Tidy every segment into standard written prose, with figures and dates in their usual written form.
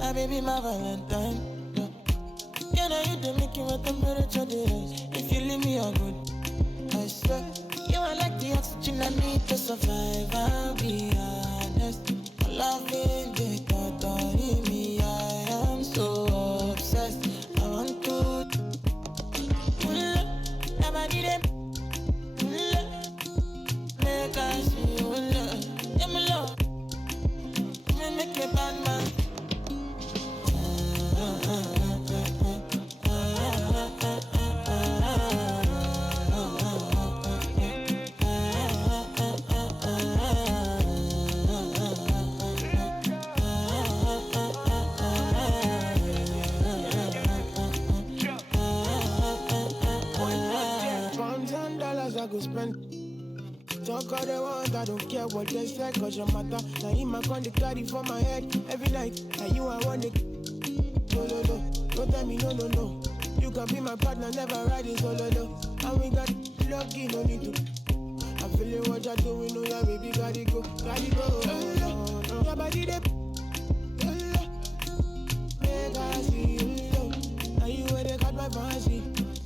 My baby, my Valentine. Can I hit the making with temperature days? If you leave me a good, I swear. You are like the oxygen I need to survive. I'll be honest. Loving the thought of me. I am so obsessed. I want to pull up. Nobody them. Pull up. Make I see you love. Yeah, my love. Make me bad man. $1,000 I go spend. Talk all they want, I don't care what they say, cause your matter. Now in my con, they carry for my head every night. Now you I want it. No, no, no, don't tell me no, no, no. You can be my partner, never riding solo, no. And we got lucky, no need to. I'm feeling what you're doing, no, yeah, baby, gotta go, gotta go. Your body, they make I see you, now you where they got my fancy.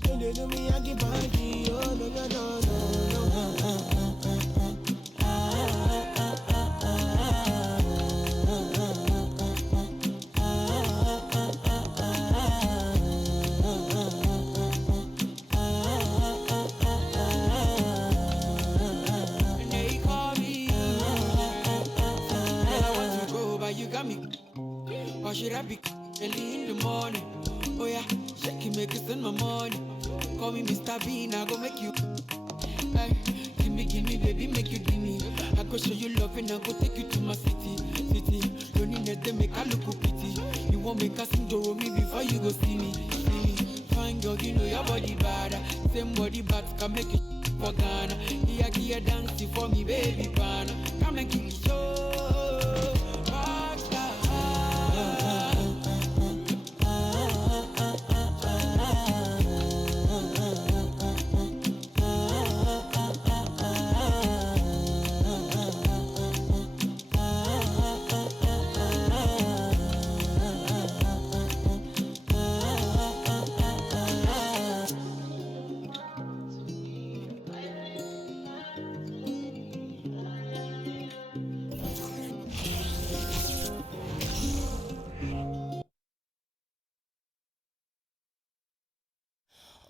When they do me, I keep funky. Oh, no, no, no, no, no. And they call me. Girl, I want to go, but you got me. Why should I be early in the morning? Oh yeah, shake it, make it send my money. Call me Mr. Bean, I go make you. Hey, give me, baby, make you give me. I go show you love and I go take you to my city. Don't need nothing, make I look pity. You won't make us sing to me before you go see me. Fine girl, you know your body bad. Same body bad can make you for Ghana. Here, dancing for me, baby, pana. Come and kill show.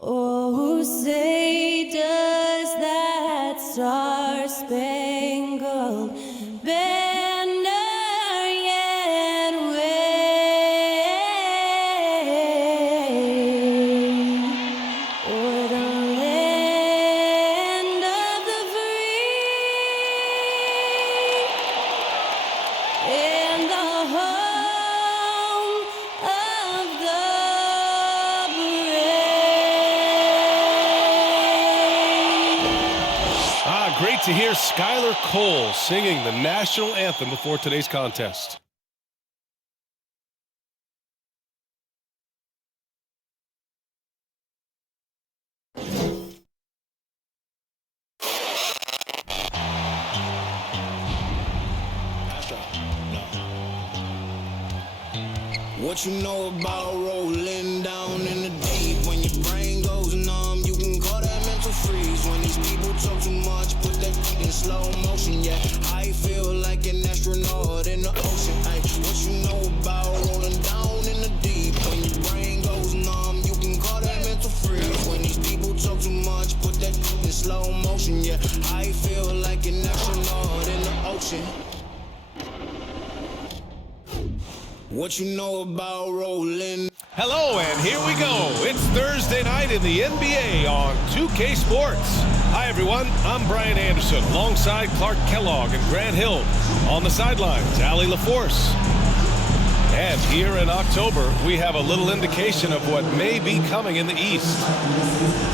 Oh, say does that star-spangled banner yet wave o'er the land of the free and the home of the Great to hear Skylar Cole singing the national anthem before today's contest. What you know about rolling down in the deep? When your brain goes numb, you can call that mental freeze. When these people talk too much, put that in slow motion. Yeah, I feel like an astronaut in the ocean. Ay, what you know about rolling down in the deep? When your brain goes numb, you can call that mental freeze. When these people talk too much, put that in slow motion. Yeah, I feel like an astronaut in the ocean. What you know about rolling? Hello, and here we go. It's Thursday night in the NBA on 2K Sports. Hi, everyone. I'm Brian Anderson, alongside Clark Kellogg and Grant Hill. On the sidelines, Allie LaForce. And here in October, we have a little indication of what may be coming in the East.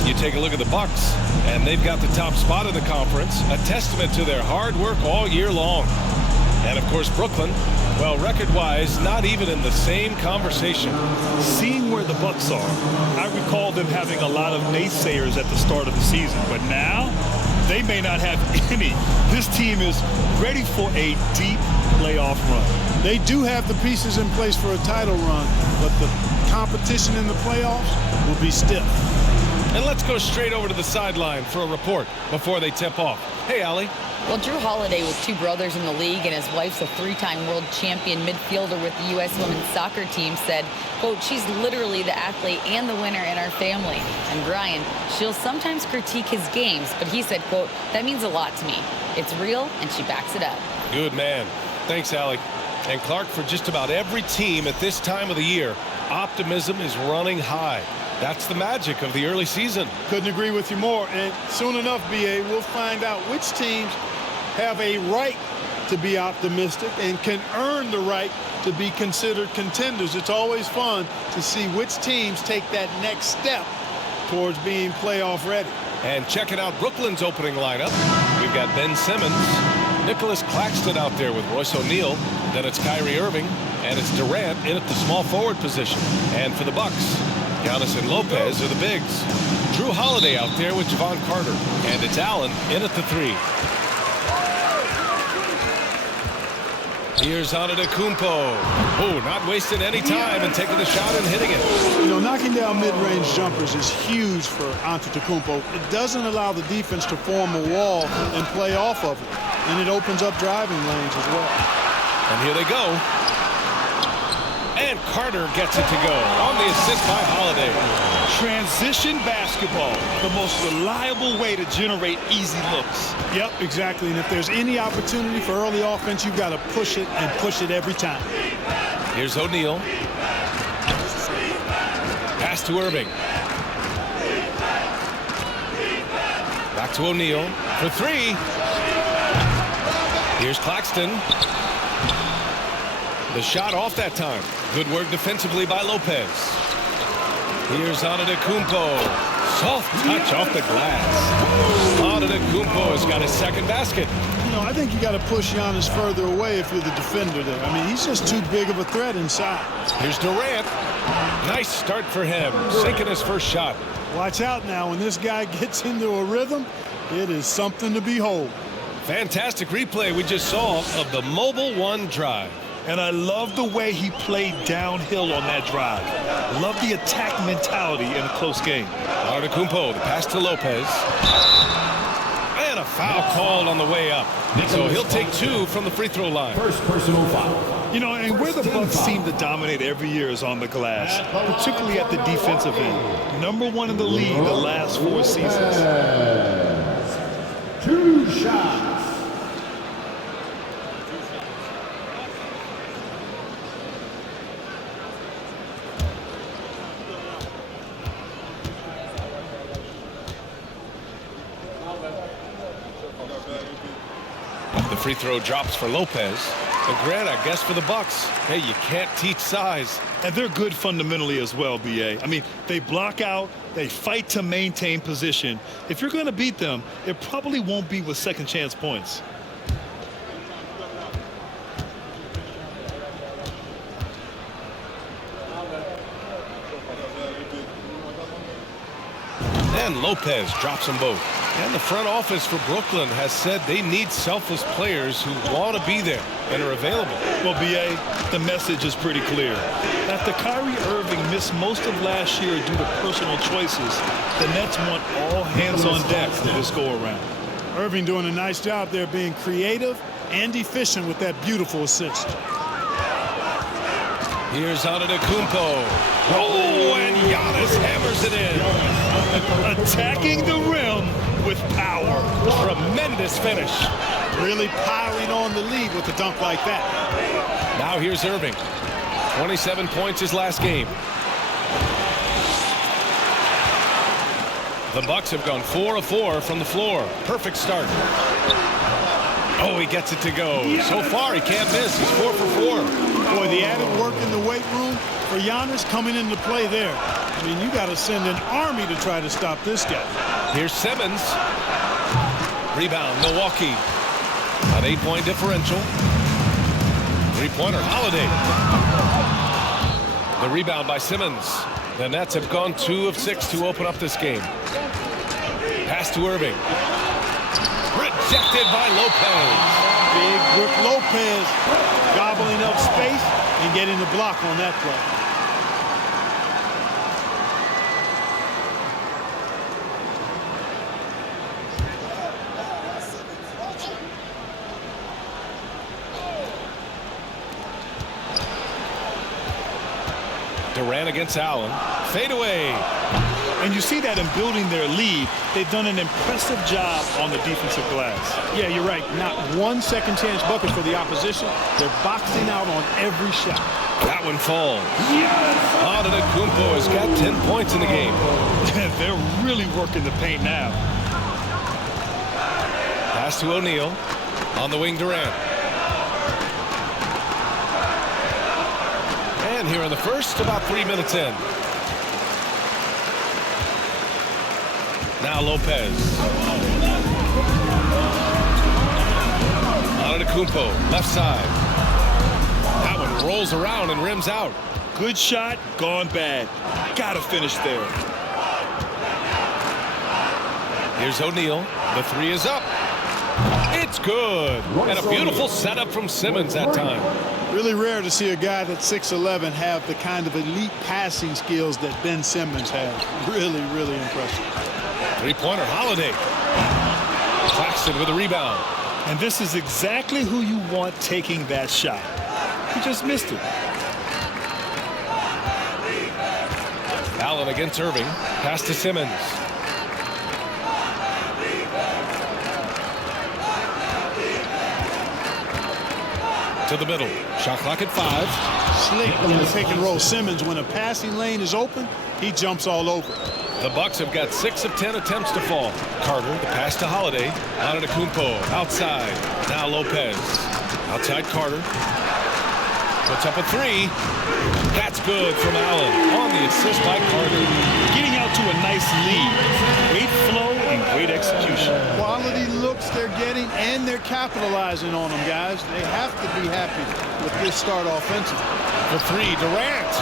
You take a look at the Bucks, and they've got the top spot in the conference, a testament to their hard work all year long. And, of course, Brooklyn, well, record-wise, not even in the same conversation. Seeing where the Bucks are, I recall them having a lot of naysayers at the start of the season. But now, they may not have any. This team is ready for a deep playoff run. They do have the pieces in place for a title run, but the competition in the playoffs will be stiff. And let's go straight over to the sideline for a report before they tip off. Hey, Allie. Well, Drew Holiday, with two brothers in the league, and his wife's a three-time world champion midfielder with the U.S. women's soccer team, said, quote, she's literally the athlete and the winner in our family. And Brian, she'll sometimes critique his games, but he said, quote, that means a lot to me. It's real, and she backs it up. Good man. Thanks, Allie. And Clark, for just about every team at this time of the year, optimism is running high. That's the magic of the early season. Couldn't agree with you more. And soon enough, BA, we'll find out which teams have a right to be optimistic and can earn the right to be considered contenders. It's always fun to see which teams take that next step towards being playoff ready. And checking out Brooklyn's opening lineup, we've got Ben Simmons, Nicholas Claxton out there with Royce O'Neal. Then it's Kyrie Irving, and it's Durant in at the small forward position. And for the Bucks, Giannis and Lopez are the bigs. Drew Holiday out there with Jevon Carter, and it's Allen in at the 3. Here's Antetokounmpo. Oh, not wasting any time and taking the shot and hitting it. You know, knocking down mid-range jumpers is huge for Antetokounmpo. It doesn't allow the defense to form a wall and play off of it. And it opens up driving lanes as well. And here they go. And Carter gets it to go on the assist by Holiday. Transition basketball, the most reliable way to generate easy looks. Yep, exactly. And if there's any opportunity for early offense, you've got to push it and push it every time. Here's O'Neal. Pass to Irving. Back to O'Neal for 3. Here's Claxton. The shot off that time. Good work defensively by Lopez. Here's Antetokounmpo. Soft touch off the glass. Antetokounmpo has got his second basket. You know, I think you got to push Giannis further away if you're the defender there. I mean, he's just too big of a threat inside. Here's Durant. Nice start for him. Sinking his first shot. Watch out now. When this guy gets into a rhythm, it is something to behold. Fantastic replay we just saw of the Mobile One drive. And I love the way he played downhill on that drive. Love the attack mentality in a close game. Antetokounmpo, the pass to Lopez. And a foul called on the way up. So he'll take 2 from the free throw line. First personal foul. You know, and where the Bucks seem to dominate every year is on the glass, particularly at the defensive end. Number 1 in the league the last 4 seasons. 2 shots. The free throw drops for Lopez. And Grant, I guess for the Bucks, hey, you can't teach size. And they're good fundamentally as well, B.A. I mean, they block out, they fight to maintain position. If you're going to beat them, it probably won't be with second chance points. And Lopez drops them both. And the front office for Brooklyn has said they need selfless players who want to be there and are available. Well, B.A., the message is pretty clear. After Kyrie Irving missed most of last year due to personal choices, the Nets want all hands on deck for this go-around. Irving doing a nice job there being creative and efficient with that beautiful assist. Here's Antetokounmpo. Oh, and Giannis hammers it in. Attacking the rim with power. Tremendous finish. Really piling on the lead with a dunk like that. Now here's Irving. 27 points his last game. The Bucks have gone 4 of 4 from the floor. Perfect start. Oh, he gets it to go. So far, he can't miss. He's 4 for 4. Boy, the added work in the weight room for Giannis coming into play there. I mean, you got to send an army to try to stop this guy. Here's Simmons. Rebound, Milwaukee. An 8-point differential. 3-pointer, Holiday. The rebound by Simmons. The Nets have gone 2 of 6 to open up this game. Pass to Irving. rejected by Lopez. Big Brook Lopez gobbling up space and getting the block on that play. Durant against Allen. Fade away. And you see that in building their lead, they've done an impressive job on the defensive glass. Yeah, you're right. Not one second chance bucket for the opposition. They're boxing out on every shot. That one falls. Antetokounmpo has got 10 points in the game. They're really working the paint now. Pass to O'Neal. On the wing, Durant. And here in the first, about 3 minutes in. Now Lopez. Antetokounmpo, left side. That one rolls around and rims out. Good shot, gone bad. Gotta finish there. Here's O'Neal. The three is up. It's good. And a beautiful setup from Simmons that time. Really rare to see a guy that's 6'11" have the kind of elite passing skills that Ben Simmons has. Really, really impressive. Three-pointer, Holiday. Claxton with a rebound. And this is exactly who you want taking that shot. He just missed it. Allen against Irving. Pass to Simmons. To the middle. Shot clock at 5. Slick in the pick and roll. Simmons, when a passing lane is open, he jumps all over. The Bucks have got 6 of 10 attempts to fall. Carter, the pass to Holiday. Antetokounmpo outside. Now Lopez. Outside Carter. Puts up a 3. That's good from Allen on the assist by Carter. Getting out to a nice lead. Great flow and great execution. Quality looks they're getting, and they're capitalizing on them, guys. They have to be happy with this start offensively. The 3, Durant.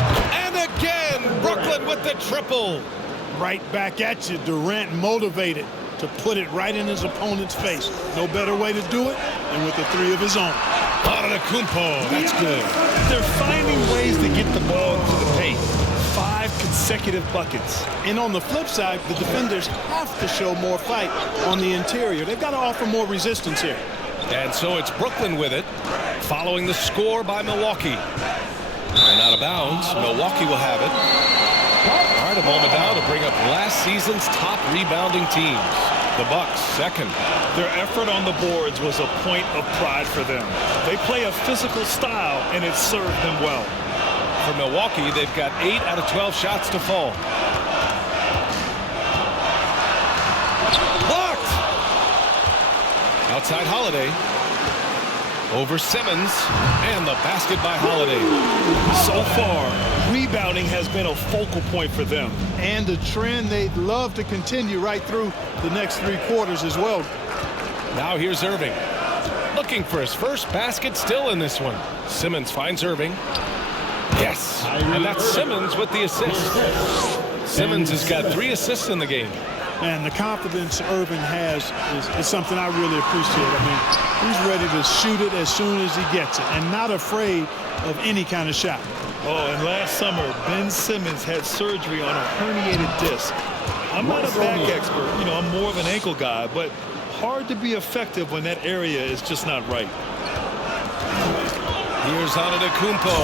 And again, Brooklyn with the triple. Right back at you. Durant motivated to put it right in his opponent's face. No better way to do it than with a 3 of his own. Antetokounmpo, that's good. They're finding ways to get the ball to the paint. 5 consecutive buckets. And on the flip side, the defenders have to show more fight on the interior. They've got to offer more resistance here. And so it's Brooklyn with it, following the score by Milwaukee. And out of bounds, Milwaukee will have it. All right, a moment now to bring up last season's top rebounding teams. The Bucks, second. Their effort on the boards was a point of pride for them. They play a physical style, and it served them well. For Milwaukee, they've got 8 out of 12 shots to fall. Blocked! Outside Holiday. Over Simmons, and the basket by Holiday. So far, rebounding has been a focal point for them. And a trend they'd love to continue right through the next 3 quarters as well. Now here's Irving. Looking for his first basket still in this one. Simmons finds Irving. Yes, and that's Simmons with the assist. Simmons has got 3 assists in the game. And the confidence Irving has is something I really appreciate. I mean, he's ready to shoot it as soon as he gets it and not afraid of any kind of shot. Oh, and last summer, Ben Simmons had surgery on a herniated disc. I'm not a back expert. You know, I'm more of an ankle guy, but hard to be effective when that area is just not right. Here's Antetokounmpo.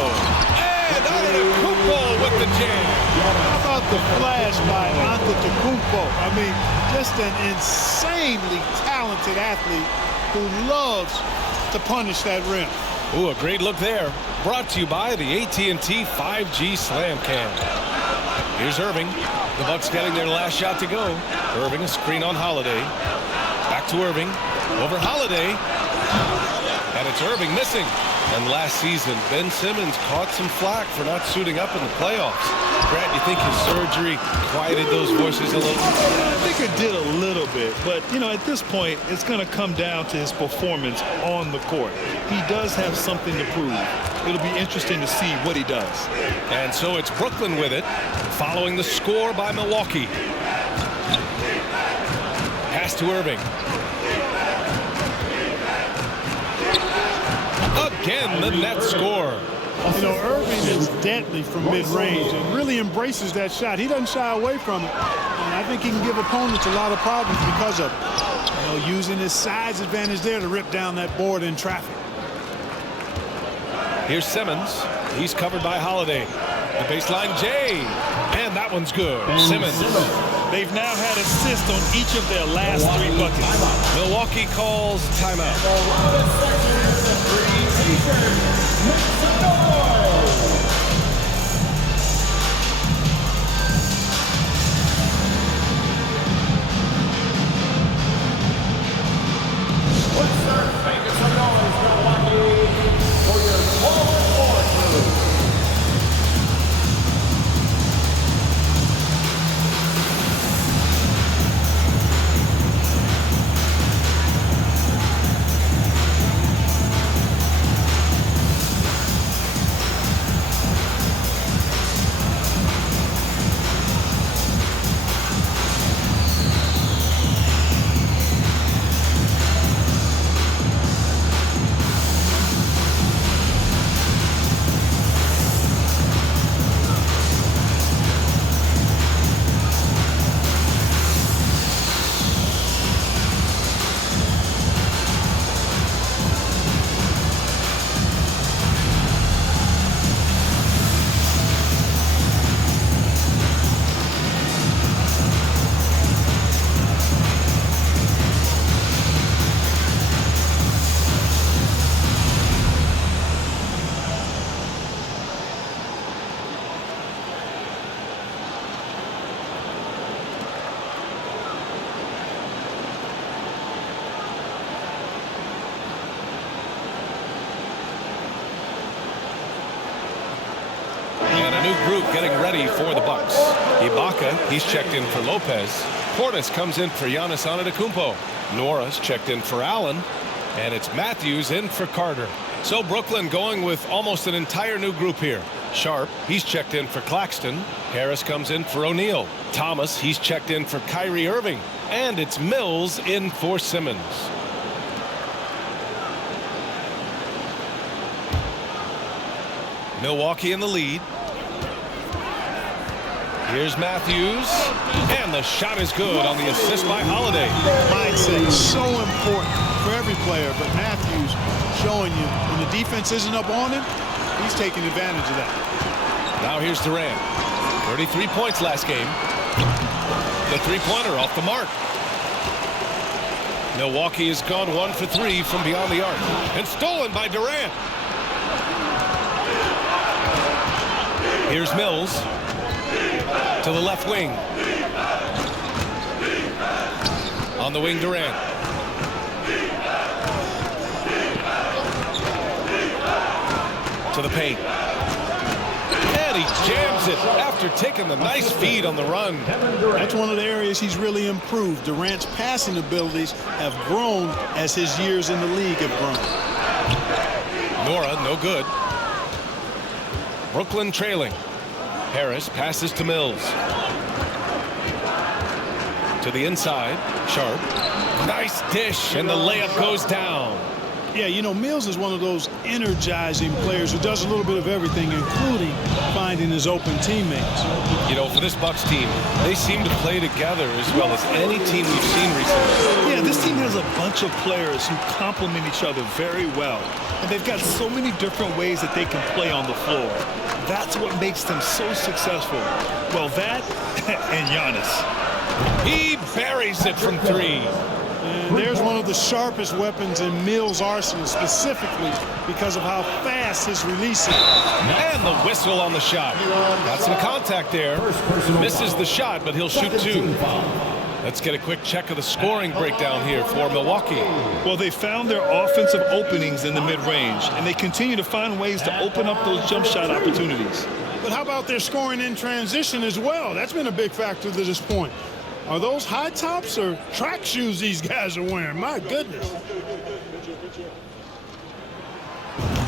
And Antetokounmpo with the jam. How about the flash by Antetokounmpo? I mean, just an insanely talented athlete who loves to punish that rim. Ooh, a great look there. Brought to you by the AT&T 5G Slam Cam. Here's Irving. The Bucks getting their last shot to go. Irving, a screen on Holiday. Back to Irving. Over Holiday. And it's Irving missing. And last season, Ben Simmons caught some flack for not suiting up in the playoffs. Grant, you think his surgery quieted those voices a little? I think it did a little bit, but, you know, at this point, it's going to come down to his performance on the court. He does have something to prove. It'll be interesting to see what he does. And so it's Brooklyn with it, following the score by Milwaukee. Pass to Irving. again the net score. You know, Irving is deadly from mid-range and really embraces that shot. He doesn't shy away from it. And I think he can give opponents a lot of problems because of it. You know, using his size advantage there to rip down that board in traffic. Here's Simmons. He's covered by Holiday. The baseline J. And that one's good. Simmons. They've now had assists on each of their last 3 buckets. Milwaukee calls timeout. Group getting ready for the Bucks. Ibaka, he's checked in for Lopez. Portis comes in for Giannis Antetokounmpo. Norris checked in for Allen. And it's Matthews in for Carter. So Brooklyn going with almost an entire new group here. Sharp, he's checked in for Claxton. Harris comes in for O'Neal. Thomas, he's checked in for Kyrie Irving. And it's Mills in for Simmons. Milwaukee in the lead. Here's Matthews, and the shot is good on the assist by Holiday. Mindset is so important for every player, but Matthews showing you when the defense isn't up on him, he's taking advantage of that. Now here's Durant. 33 points last game. The three-pointer off the mark. Milwaukee has gone 1 for 3 from beyond the arc, and stolen by Durant. Here's Mills. To the left wing. On the wing, Durant. To the paint. And he jams it after taking the nice feed on the run. That's one of the areas he's really improved. Durant's passing abilities have grown as his years in the league have grown. Nora, no good. Brooklyn trailing. Harris passes to Mills. To the inside. Sharp. Nice dish, and the layup goes down. Yeah, you know, Mills is one of those energizing players who does a little bit of everything, including finding his open teammates. You know, for this Bucks team, they seem to play together as well as any team we've seen recently. Yeah, this team has a bunch of players who complement each other very well. And they've got so many different ways that they can play on the floor. That's what makes them so successful. Well, that and Giannis. He buries it from 3. And there's one of the sharpest weapons in Mills' arsenal, specifically because of how fast his release is. And the whistle on the shot. Got some contact there. Misses the shot, but he'll shoot 2. Let's get a quick check of the scoring breakdown here for Milwaukee. Well, they found their offensive openings in the mid-range, and they continue to find ways to open up those jump shot opportunities. But how about their scoring in transition as well? That's been a big factor to this point. Are those high tops or track shoes these guys are wearing? My goodness.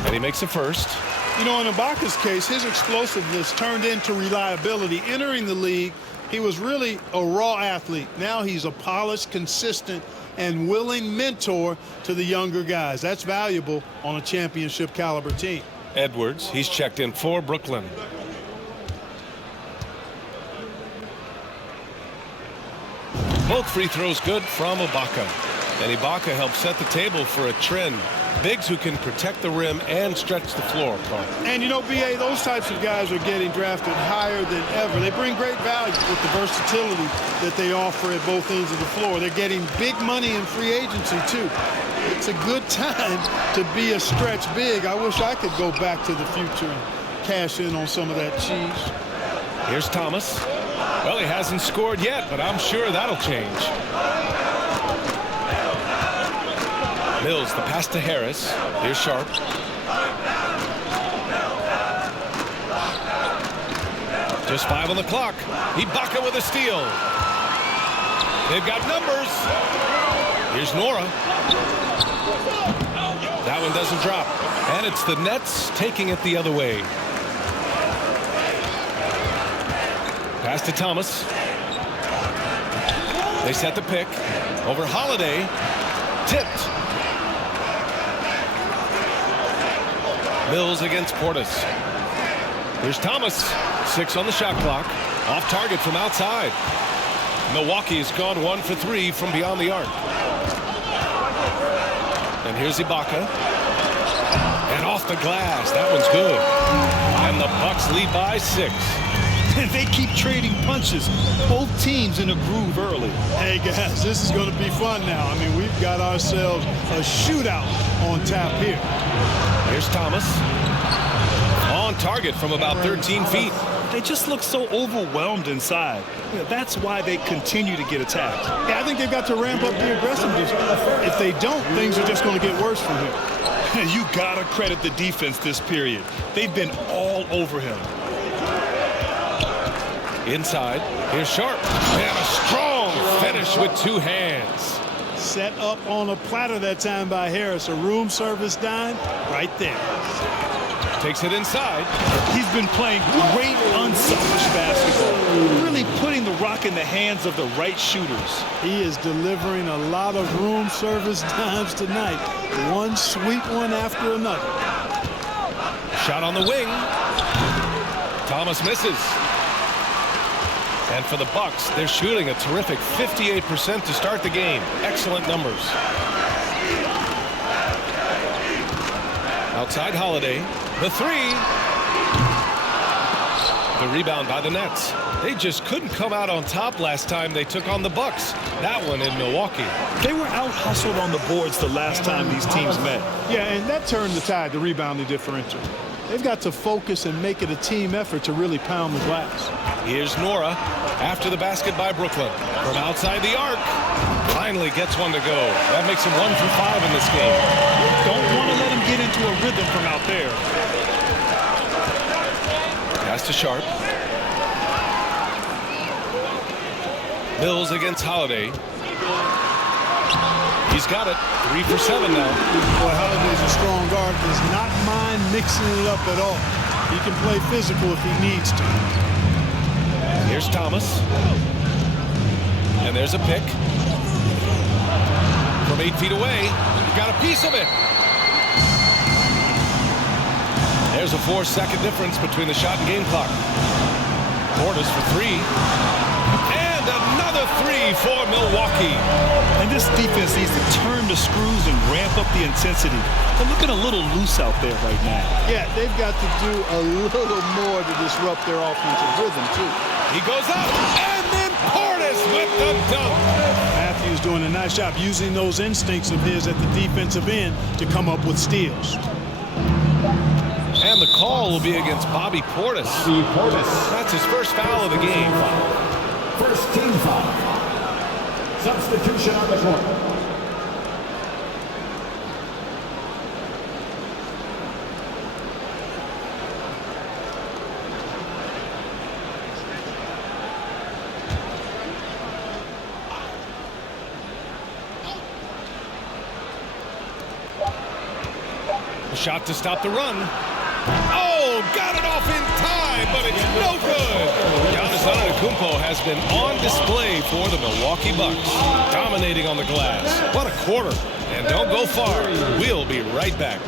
And he makes a first. You know, in Ibaka's case, his explosiveness turned into reliability. Entering the league, he was really a raw athlete. Now he's a polished, consistent and willing mentor to the younger guys. That's valuable on a championship caliber team. Edwards, he's checked in for Brooklyn. Both free throws good from Ibaka. And Ibaka helps set the table for a trend. Bigs who can protect the rim and stretch the floor. And you know, B.A., those types of guys are getting drafted higher than ever. They bring great value with the versatility that they offer at both ends of the floor. They're getting big money in free agency, too. It's a good time to be a stretch big. I wish I could go back to the future and cash in on some of that cheese. Here's Thomas. Well, he hasn't scored yet, but I'm sure that'll change. Mills, the pass to Harris. Here's Sharp. Just 5 on the clock. Ibaka with a steal. They've got numbers. Here's Nora. That one doesn't drop. And it's the Nets taking it the other way. Pass to Thomas. They set the pick. Over Holiday. Tipped. Mills against Portis. Here's Thomas. 6 on the shot clock. Off target from outside. Milwaukee's gone 1 for 3 from beyond the arc. And here's Ibaka. And off the glass. That one's good. And the Bucks lead by 6. And they keep trading punches. Both teams in a groove early. Hey, guys, this is going to be fun now. I mean, we've got ourselves a shootout on tap here. Here's Thomas. On target from about 13 feet. They just look so overwhelmed inside. You know, that's why they continue to get attacked. Yeah, I think they've got to ramp up the aggressiveness. If they don't, things are just going to get worse from here. You got to credit the defense this period. They've been all over him. Inside, here's Sharp. And a strong finish with 2 hands. Set up on a platter that time by Harris. A room service dime right there. Takes it inside. He's been playing great, unselfish basketball. Really putting the rock in the hands of the right shooters. He is delivering a lot of room service dimes tonight. One sweet one after another. Shot on the wing. Thomas misses. And for the Bucks, they're shooting a terrific 58% to start the game. Excellent numbers. Outside Holiday. The 3. The rebound by the Nets. They just couldn't come out on top last time they took on the Bucks. That one in Milwaukee. They were out-hustled on the boards the last time these teams met. Yeah, and that turned the tide, the rebounding differential. They've got to focus and make it a team effort to really pound the glass. Here's Nora after the basket by Brooklyn. From outside the arc. Finally gets one to go. That makes him 1 for 5 in this game. Don't want to let him get into a rhythm from out there. Pass to Sharp. Mills against Holiday. He's got it. 3 for 7 now. Boy, Holiday's a strong guard. Does not mind mixing it up at all. He can play physical if he needs to. Here's Thomas. And there's a pick. From 8 feet away. Got a piece of it. There's a 4-second difference between the shot and game clock. Portis for 3. And another 3 for Milwaukee. And this defense needs to turn the screws and ramp up the intensity. They're looking a little loose out there right now. Yeah, they've got to do a little more to disrupt their offensive rhythm, too. He goes up, and then Portis with the dunk. Matthews doing a nice job using those instincts of his at the defensive end to come up with steals. And the call will be against Bobby Portis. That's his first foul of the game. First team foul. Substitution on the court. A shot to stop the run. Oh, got it off in time, but it's no good. Giannis Antetokounmpo has been on display for the Milwaukee Bucks, dominating on the glass. What a quarter. And don't go far. We'll be right back.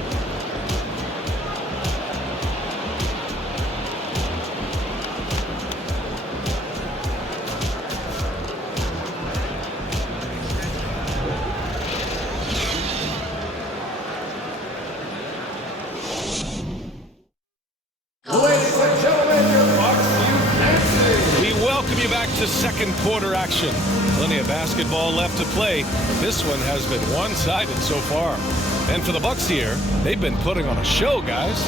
To second quarter action. Plenty of basketball left to play, but this one has been one-sided so far. And for the Bucks here, they've been putting on a show, guys.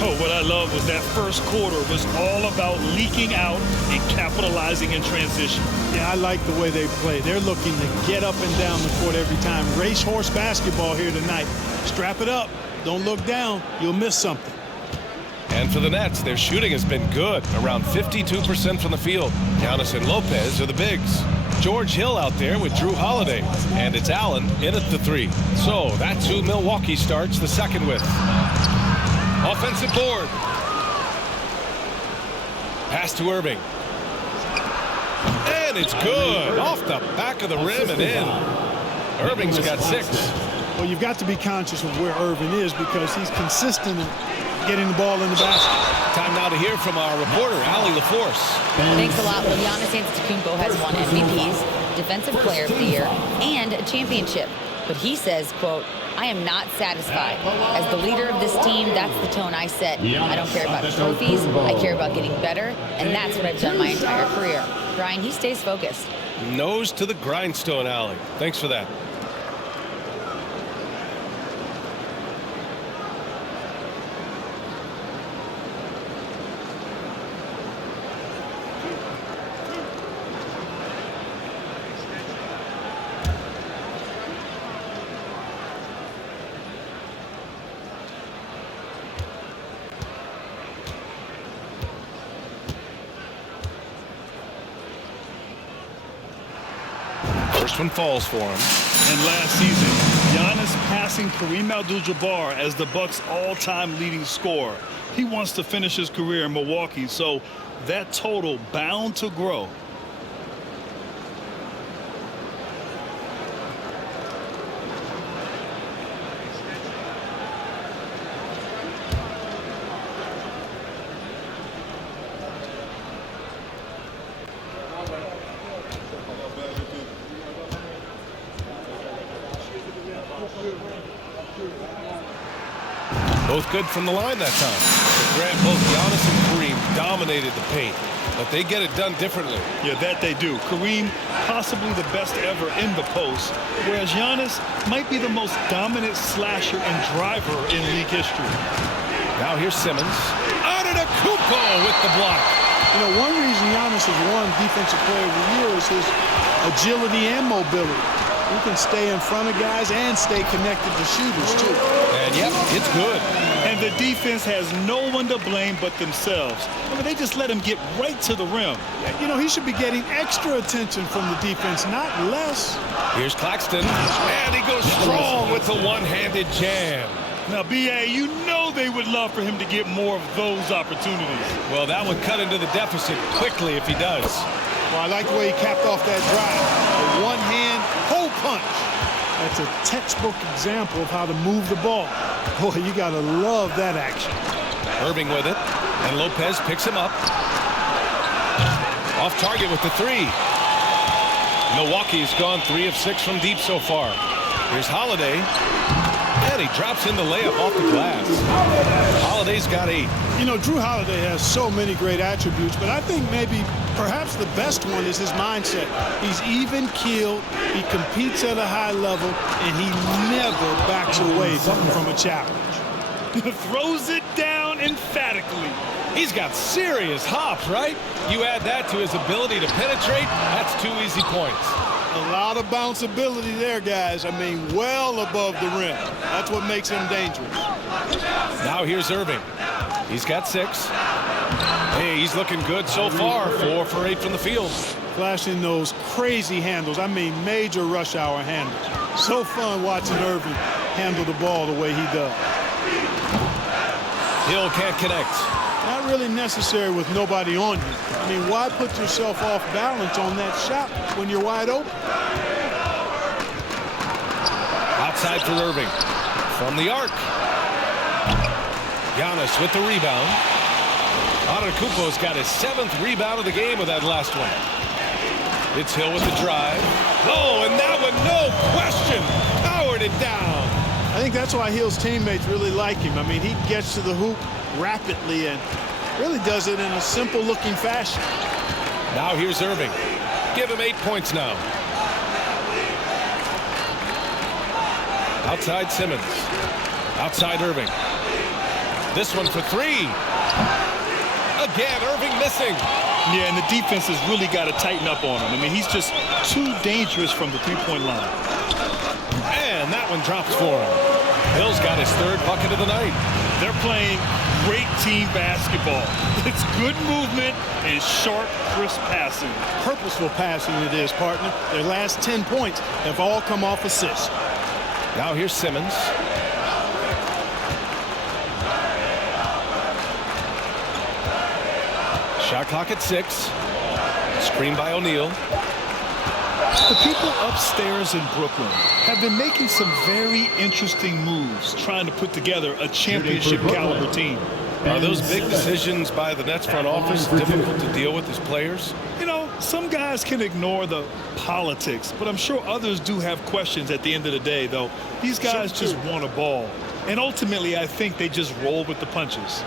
Oh, what I love was that first quarter was all about leaking out and capitalizing in transition. Yeah, I like the way they play. They're looking to get up and down the court every time. Racehorse basketball here tonight. Strap it up. Don't look down. You'll miss something. And for the Nets, their shooting has been good, around 52% from the field. Giannis and Lopez are the bigs. George Hill out there with Drew Holiday, and it's Allen in at the 3. So that's who Milwaukee starts the second with. Offensive board. Pass to Irving. And it's good. Off the back of the rim and in. Irving's got 6. Well, you've got to be conscious of where Irving is because he's consistent in getting the ball in the basket. Time now to hear from our reporter, Allie LaForce. Thanks a lot. Well, Giannis Antetokounmpo has won MVPs, Defensive Player of the Year, and a championship. But he says, quote, I am not satisfied. As the leader of this team, that's the tone I set. I don't care about trophies. I care about getting better, and that's what I've done my entire career. Brian, he stays focused. Nose to the grindstone, Allie. Thanks for that. First one falls for him. And last season, Giannis passing Kareem Abdul-Jabbar as the Bucks' all-time leading scorer. He wants to finish his career in Milwaukee, so that total bound to grow. Both good from the line that time. But Grant, both Giannis and Kareem dominated the paint, but they get it done differently. Yeah, that they do. Kareem, possibly the best ever in the post, whereas Giannis might be the most dominant slasher and driver in league history. Now here's Simmons. Antetokounmpo with the block. You know, one reason Giannis has won Defensive Player of the Year is his agility and mobility. He can stay in front of guys and stay connected to shooters, too. And, yep, it's good. And the defense has no one to blame but themselves. I mean, they just let him get right to the rim. You know, he should be getting extra attention from the defense, not less. Here's Claxton. And he goes strong with the one-handed jam. Now, B.A., you know they would love for him to get more of those opportunities. Well, that would cut into the deficit quickly if he does. Well, I like the way he capped off that drive. A one-hand hole punch. That's a textbook example of how to move the ball. Boy, you got to love that action. Irving with it, and Lopez picks him up. Off target with the 3. Milwaukee's gone 3 of 6 from deep so far. Here's Holiday. And he drops in the layup off the glass. Holiday's got 8. You know, Drew Holiday has so many great attributes, but I think perhaps the best one is his mindset. He's even-keeled, he competes at a high level, and he never backs away from a challenge. Throws it down emphatically. He's got serious hops, right? You add that to his ability to penetrate, that's 2 easy points. A lot of bounceability there, guys. I mean, well above the rim. That's what makes him dangerous. Now here's Irving. He's got 6. Hey, he's looking good so far. 4 for 8 from the field. Flashing those crazy handles. I mean, major rush hour handles. So fun watching Irving handle the ball the way he does. Hill can't connect. Not really necessary with nobody on you. I mean, why put yourself off balance on that shot when you're wide open? Outside for Irving. From the arc. Giannis with the rebound. Antetokounmpo's got his 7th rebound of the game with that last one. It's Hill with the drive. Oh, and that one, no question, powered it down. I think that's why Hill's teammates really like him. I mean, he gets to the hoop rapidly and really does it in a simple-looking fashion. Now here's Irving. Give him 8 points now. Outside Simmons. Outside Irving. This one for 3. Again, Irving missing. Yeah, and the defense has really got to tighten up on him. I mean, he's just too dangerous from the three-point line. And that one drops for him. Hill's got his 3rd bucket of the night. They're playing great team basketball. It's good movement and sharp, crisp passing. Purposeful passing it is, partner. Their last 10 points have all come off assists. Now here's Simmons. Shot clock at 6. Screen by O'Neal. The people upstairs in Brooklyn have been making some very interesting moves trying to put together a championship caliber team. Are those big decisions by the Nets front office difficult to deal with as players? You know, some guys can ignore the politics, but I'm sure others do have questions at the end of the day, though. These guys just want a ball. And ultimately, I think they just roll with the punches.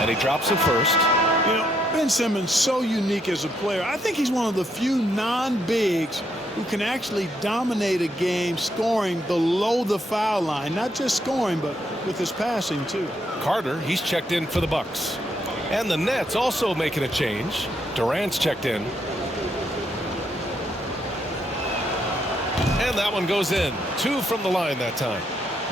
And he drops it first. You know, Ben Simmons so unique as a player. I think he's one of the few non-bigs who can actually dominate a game scoring below the foul line. Not just scoring, but with his passing, too. Carter, he's checked in for the Bucks. And the Nets also making a change. Durant's checked in. And that one goes in. 2 from the line that time.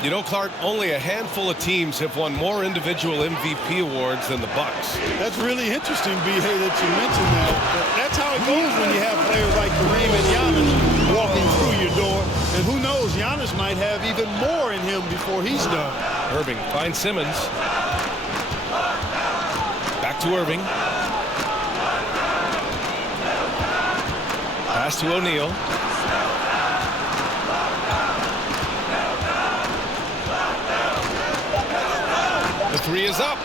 You know, Clark, only a handful of teams have won more individual MVP awards than the Bucks. That's really interesting, B.A., that you mentioned that. But that's how it goes when you have players like Kareem and Giannis walking through your door. And who knows, Giannis might have even more in him before he's done. Irving finds Simmons. Back to Irving. Pass to O'Neal. The 3 is up.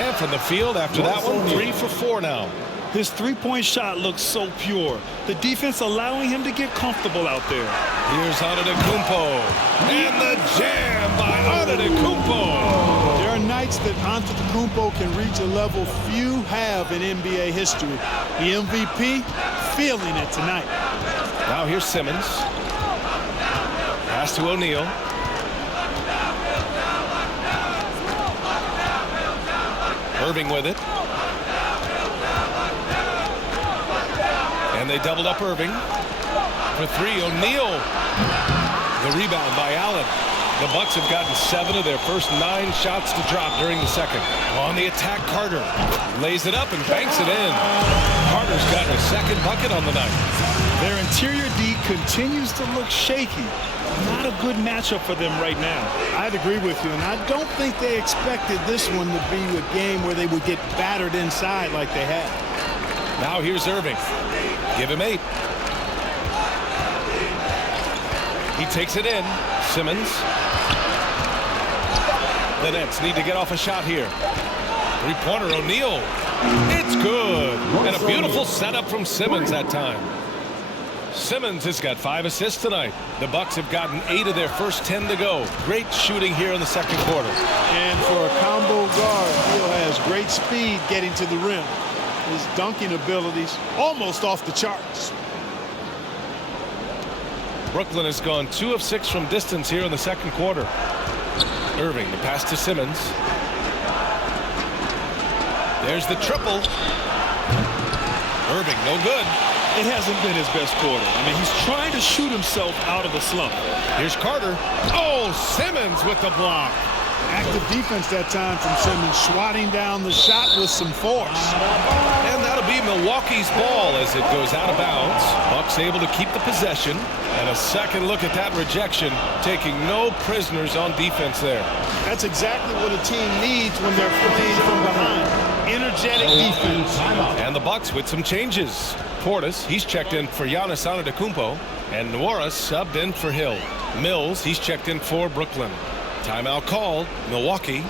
And from the field after that one, 3 for 4 now. His three-point shot looks so pure. The defense allowing him to get comfortable out there. Here's Antetokounmpo. And the jam by Antetokounmpo. There are nights that Antetokounmpo can reach a level few have in NBA history. The MVP feeling it tonight. Now here's Simmons. Pass to O'Neal. Irving with it. And they doubled up Irving. For 3, O'Neal. The rebound by Allen. The Bucks have gotten 7 of their first 9 shots to drop during the second. On the attack, Carter lays it up and banks it in. Carter's got his 2nd bucket on the night. Their interior D continues to look shaky. Not a good matchup for them right now. I'd agree with you, and I don't think they expected this one to be a game where they would get battered inside like they had. Now here's Irving. Give him 8. He takes it in. Simmons. The Nets need to get off a shot here. 3-pointer, O'Neal. It's good. And a beautiful setup from Simmons that time. Simmons has got 5 assists tonight. The Bucks have gotten 8 of their first 10 to go. Great shooting here in the second quarter. And for a combo guard, Hill has great speed getting to the rim. His dunking abilities almost off the charts. Brooklyn has gone 2 of 6 from distance here in the second quarter. Irving, the pass to Simmons. There's the triple. Irving, no good. It hasn't been his best quarter. I mean, he's trying to shoot himself out of the slump. Here's Carter. Oh, Simmons with the block. Active defense that time from Simmons, swatting down the shot with some force. And that'll be Milwaukee's ball as it goes out of bounds. Bucks able to keep the possession. And a a second look at that rejection, taking no prisoners on defense there. That's exactly what a team needs when they're playing from behind. Energetic defense. And the Bucks with some changes. Portis, he's checked in for Giannis Antetokounmpo, and Nwora subbed in for Hill. Mills, he's checked in for Brooklyn. Timeout called, Milwaukee.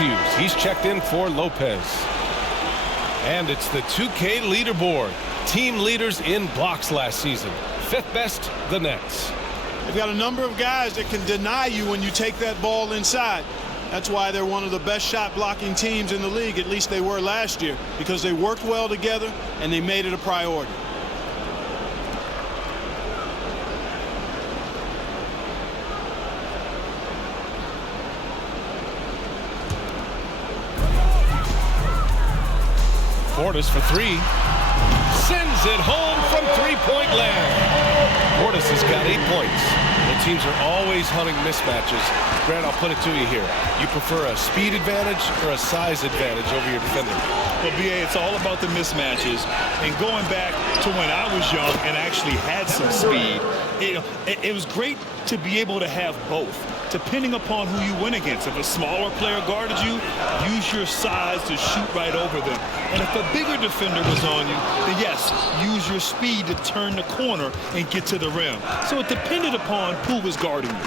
Matthews, he's checked in for Lopez. And it's the 2K leaderboard. Team leaders in blocks last season. Fifth best, the Nets. They've got a number of guys that can deny you when you take that ball inside. That's why they're one of the best shot blocking teams in the league. At least they were last year, because they worked well together and they made it a priority. Portis for three. Sends it home from three-point land. Portis has got 8 points. The teams are always hunting mismatches. Grant, I'll put it to you here. You prefer a speed advantage or a size advantage over your defender? Well, BA, it's all about the mismatches. And going back to when I was young and actually had some speed, it was great to be able to have both, depending upon who you went against. If a smaller player guarded you, use your size to shoot right over them. And if a bigger defender was on you, then yes, use your speed to turn the corner and get to the rim. So it depended upon who was guarding you.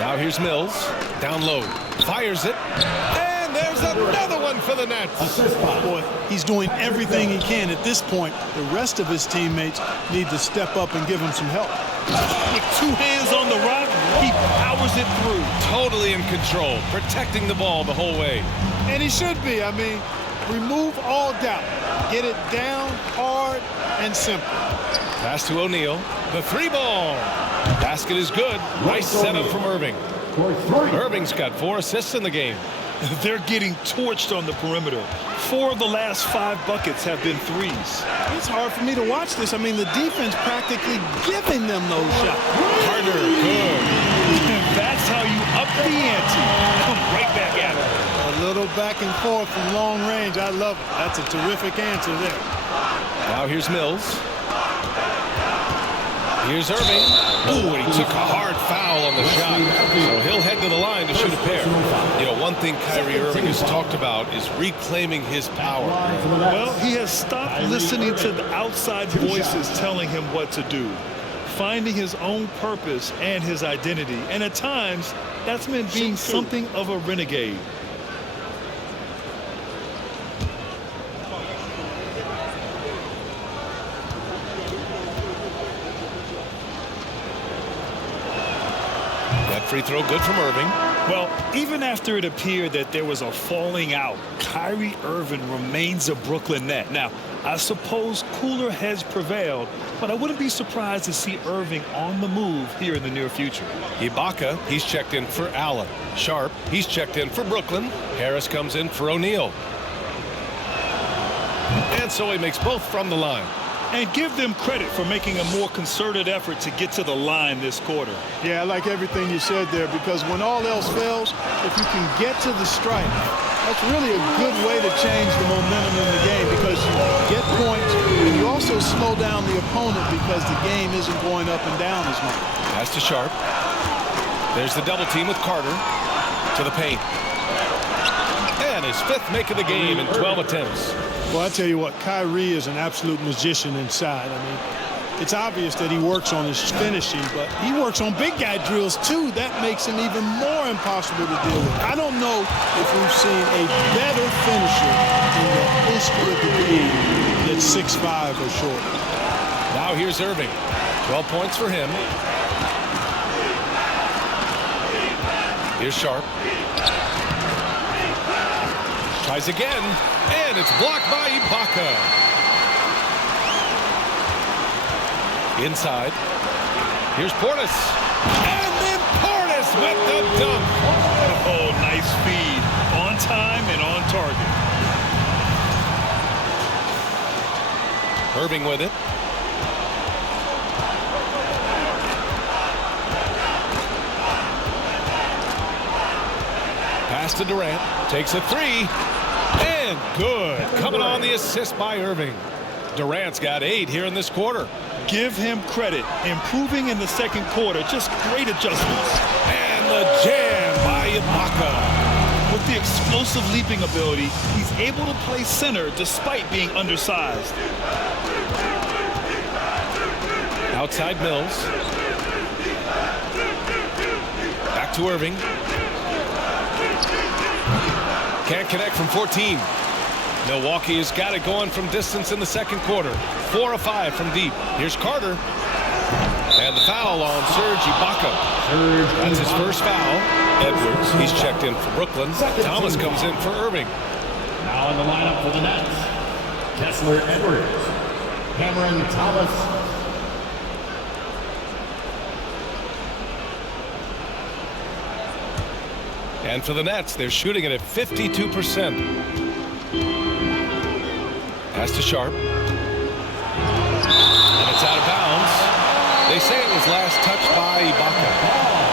Now here's Mills, down low, fires it, and there's another one for the Nets. Boy, he's doing everything he can at this point. The rest of his teammates need to step up and give him some help. With 2 hands on the rock, he powers it through. Totally in control, protecting the ball the whole way. And he should be. I mean, remove all doubt. Get it down hard and simple. Pass to O'Neal. The 3-ball. Basket is good. Nice setup from Irving. Irving's got 4 assists in the game. They're getting torched on the perimeter. 4 of the last 5 buckets have been threes. It's hard for me to watch this. I mean, the defense practically giving them those shots. Carter, good. That's how you up the ante. Come right back at it. A little back and forth from long range. I love it. That's a terrific answer there. Now here's Mills. Here's Irving. Ooh, and he took a hard foul on the shot. So he'll head to the line to shoot a pair. You know, one thing Kyrie Irving has talked about is reclaiming his power. Well, he has stopped listening to the outside voices telling him what to do. Finding his own purpose and his identity. And at times, that's meant being something of a renegade. Free throw good from Irving. Well, even after it appeared that there was a falling out, Kyrie Irving remains a Brooklyn Net. Now, I suppose cooler heads prevailed, but I wouldn't be surprised to see Irving on the move here in the near future. Ibaka, he's checked in for Allen. Sharp, he's checked in for Brooklyn. Harris comes in for O'Neal. And so he makes both from the line. And give them credit for making a more concerted effort to get to the line this quarter. Yeah, I like everything you said there, because when all else fails, if you can get to the stripe, that's really a good way to change the momentum in the game, because you get points and you also slow down the opponent because the game isn't going up and down as much. Pass to Sharp. There's the double team with Carter to the paint. And his 5th make of the game in 12 attempts. Well, I tell you what, Kyrie is an absolute magician inside. I mean, it's obvious that he works on his finishing, but he works on big guy drills too. That makes him even more impossible to deal with. I don't know if we've seen a better finisher in the history of the game that's 6'5" or short. Now here's Irving. 12 points for him. Here's Sharp. Tries again, and it's blocked by Ibaka. Inside. Here's Portis. And then Portis with the dunk. Oh, nice feed. On time and on target. Irving with it. Pass to Durant. Takes a 3. And good. Coming on the assist by Irving. Durant's got 8 here in this quarter. Give him credit. Improving in the second quarter. Just great adjustments. And the jam by Ibaka. With the explosive leaping ability, he's able to play center despite being undersized. Outside Mills. Back to Irving. Can't connect from 14. Milwaukee has got it going from distance in the second quarter. 4 of 5 from deep. Here's Carter. And the foul on Serge Ibaka. That's his first foul. Edwards, he's checked in for Brooklyn. Thomas comes in for Irving. Now in the lineup for the Nets, Kessler Edwards, Cameron Thomas. And for the Nets, they're shooting it at 52%. Pass to Sharp. And it's out of bounds. They say it was last touched by Ibaka.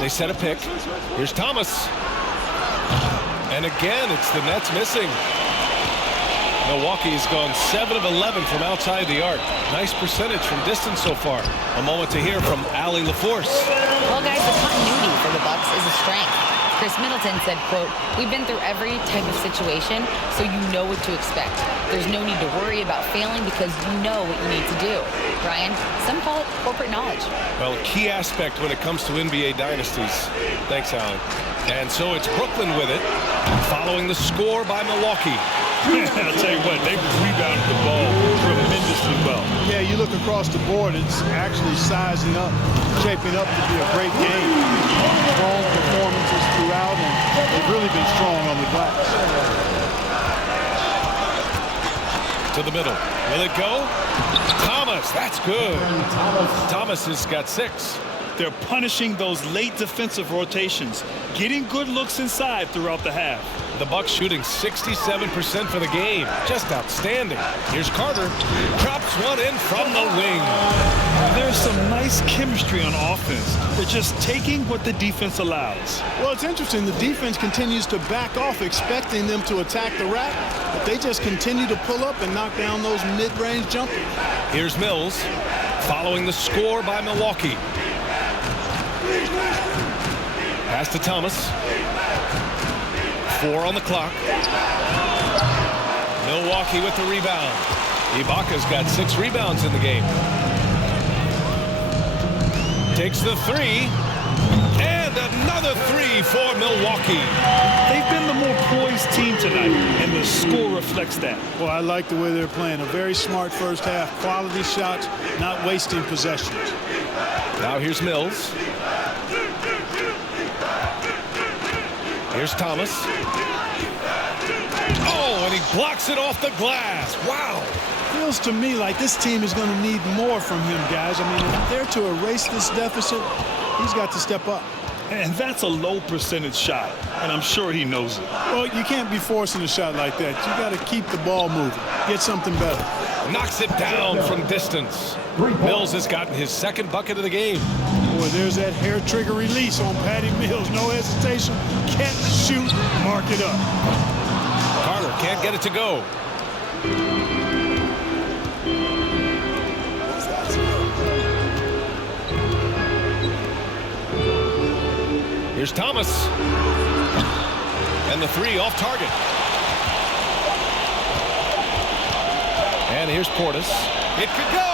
They set a pick. Here's Thomas. And again, it's the Nets missing. Milwaukee's gone 7 of 11 from outside the arc. Nice percentage from distance so far. A moment to hear from Allie LaForce. Well, guys, the continuity for the Bucks is a strength. Chris Middleton said, quote, "We've been through every type of situation, so you know what to expect. There's no need to worry about failing because you know what you need to do." Brian, some call it corporate knowledge. Well, a key aspect when it comes to NBA dynasties. Thanks, Alan. And so it's Brooklyn with it, following the score by Milwaukee. I'll tell you what, they've rebounded the ball tremendously well. Yeah, you look across the board, it's actually sizing up, shaping up to be a great game. Strong performances throughout, and they've really been strong on the glass. To the middle. Will it go? Thomas, that's good. Thomas has got 6. They're punishing those late defensive rotations, getting good looks inside throughout the half. The Bucks shooting 67% for the game. Just outstanding. Here's Carter. Drops one in from the wing. There's some nice chemistry on offense. They're just taking what the defense allows. Well, it's interesting. The defense continues to back off, expecting them to attack the rack, but they just continue to pull up and knock down those mid-range jumpers. Here's Mills, following the score by Milwaukee. Pass to Thomas. 4 on the clock. Milwaukee with the rebound. Ibaka's got 6 rebounds in the game. Takes the 3. And another 3 for Milwaukee. They've been the more poised team tonight, and the score reflects that. Well, I like the way they're playing. A very smart first half. Quality shots, not wasting possessions. Now here's Mills. Here's Thomas. Oh, and he blocks it off the glass. Wow. Feels to me like this team is going to need more from him, guys. I mean, if they're to erase this deficit, he's got to step up. And that's a low percentage shot, and I'm sure he knows it. Well, you can't be forcing a shot like that. You got to keep the ball moving, get something better. Knocks it down from distance. Mills has gotten his second bucket of the game. Boy, there's that hair trigger release on Patty Mills. No hesitation. Can't shoot. Mark it up. Carter can't get it to go. Here's Thomas. And the three off target. And here's Portis. It could go.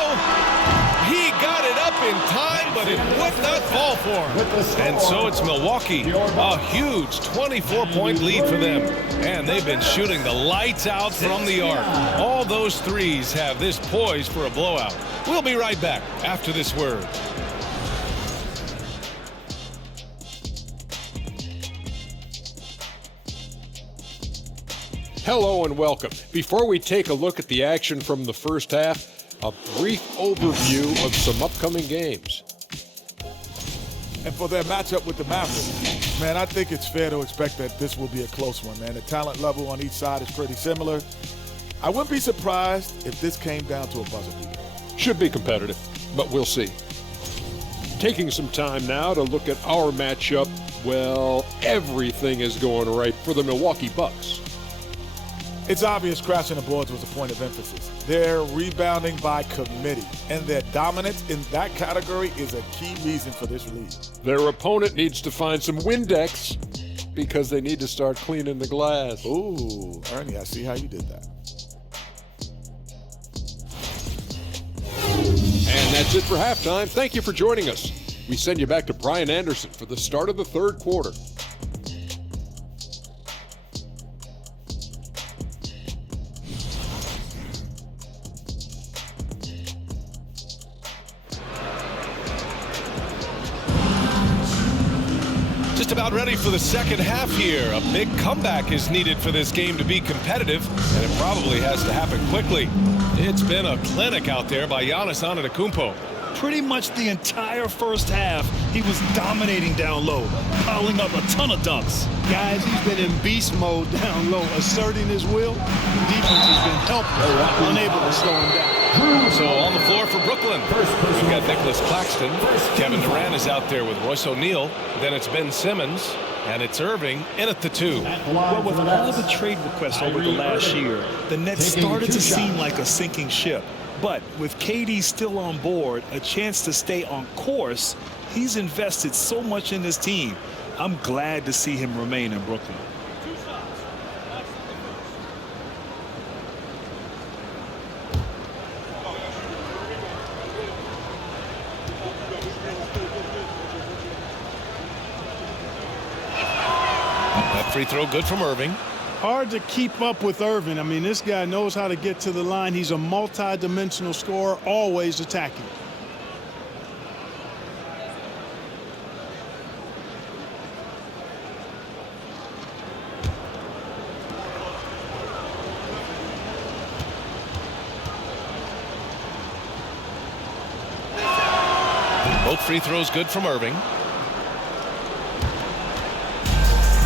He got it up in time, but it would not fall for him. And so it's Milwaukee. A huge 24-point lead for them. And they've been shooting the lights out from the arc. All those threes have this poised for a blowout. We'll be right back after this word. Hello and welcome. Before we take a look at the action from the first half, a brief overview of some upcoming games. And for their matchup with the Mavericks, man, I think it's fair to expect that this will be a close one, man. The talent level on each side is pretty similar. I wouldn't be surprised if this came down to a buzzer beater. Should be competitive, but we'll see. Taking some time now to look at our matchup, well, everything is going right for the Milwaukee Bucks. It's obvious crashing the boards was a point of emphasis. They're rebounding by committee, and their dominance in that category is a key reason for this lead. Their opponent needs to find some Windex because they need to start cleaning the glass. Ooh, Ernie, I see how you did that. And that's it for halftime. Thank you for joining us. We send you back to Brian Anderson for the start of the third quarter. Just about ready for the second half here. A big comeback is needed for this game to be competitive, and it probably has to happen quickly. It's been a clinic out there by Giannis Antetokounmpo. Pretty much the entire first half, he was dominating down low, piling up a ton of dunks. Guys, he's been in beast mode down low, asserting his will. The defense has been helpless, unable to slow him down. So on the floor for Brooklyn, we've got Nicholas Claxton. Kevin Durant is out there with Royce O'Neal. Then it's Ben Simmons, and it's Irving in at the 2. Well, with all the trade requests over the last year, the Nets started to seem like a sinking ship. But with KD still on board, a chance to stay on course, he's invested so much in this team. I'm glad to see him remain in Brooklyn. That free throw good from Irving. Hard to keep up with Irving. I mean, this guy knows how to get to the line. He's a multi-dimensional scorer, always attacking. Both free throws good from Irving.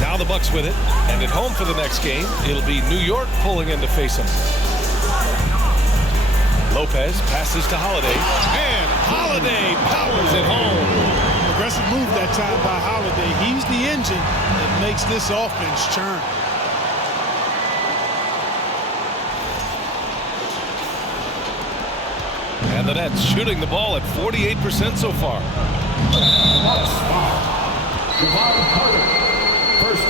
Now the Bucks with it, and at home for the next game, it'll be New York pulling in to face them. Lopez passes to Holiday, and Holiday powers it home. Aggressive move that time by Holiday. He's the engine that makes this offense churn. And the Nets shooting the ball at 48% so far.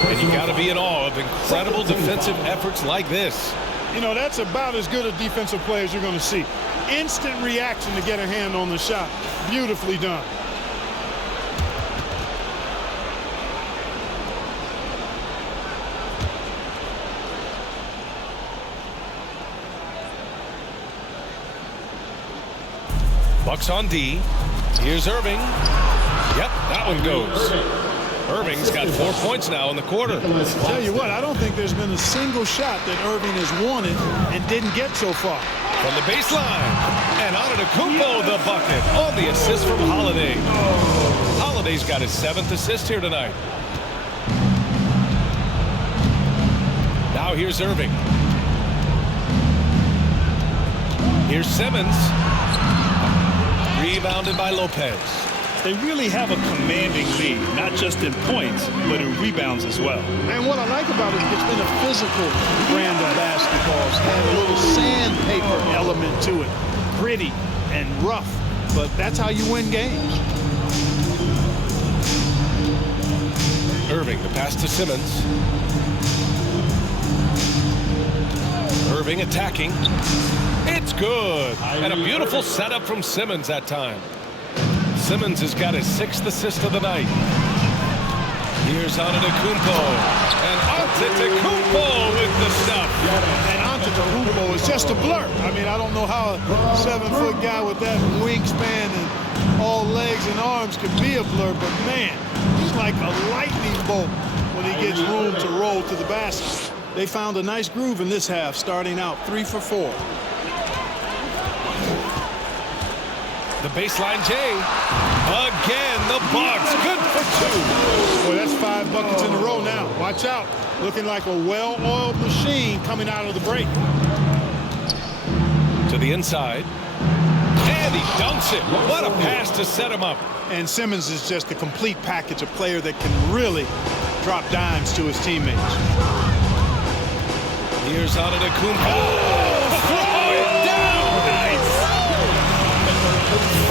And you got to be in awe of incredible defensive efforts like this. You know, that's about as good a defensive play as you're going to see. Instant reaction to get a hand on the shot. Beautifully done. Bucks on D. Here's Irving. Yep, that one goes. Irving's got 4 points now in the quarter. Tell you what, I don't think there's been a single shot that Irving has wanted and didn't get so far. From the baseline, and Antetokounmpo the bucket on the assist from Holiday. Holiday's got his 7th assist here tonight. Now here's Irving. Here's Simmons. Rebounded by Lopez. They really have a commanding lead, not just in points, but in rebounds as well. And what I like about it, it's been a physical brand of basketball. It's had a little sandpaper element to it. Gritty and rough, but that's how you win games. Irving, the pass to Simmons. Irving attacking. It's good. And a beautiful setup from Simmons that time. Simmons has got his 6th assist of the night. Here's Antetokounmpo. And Antetokounmpo with the stuff. And Antetokounmpo is just a blur. I mean, I don't know how a 7-foot guy with that wingspan and all legs and arms could be a blur, but man, he's like a lightning bolt when he gets room to roll to the basket. They found a nice groove in this half, starting out 3 for 4. The baseline J. Again, the Bucks. Good for 2. Boy, that's 5 buckets in a row now. Watch out. Looking like a well-oiled machine coming out of the break. To the inside. And he dunks it. What a pass to set him up. And Simmons is just a complete package, a player that can really drop dimes to his teammates. Here's Antetokounmpo. Throw it down. Nice.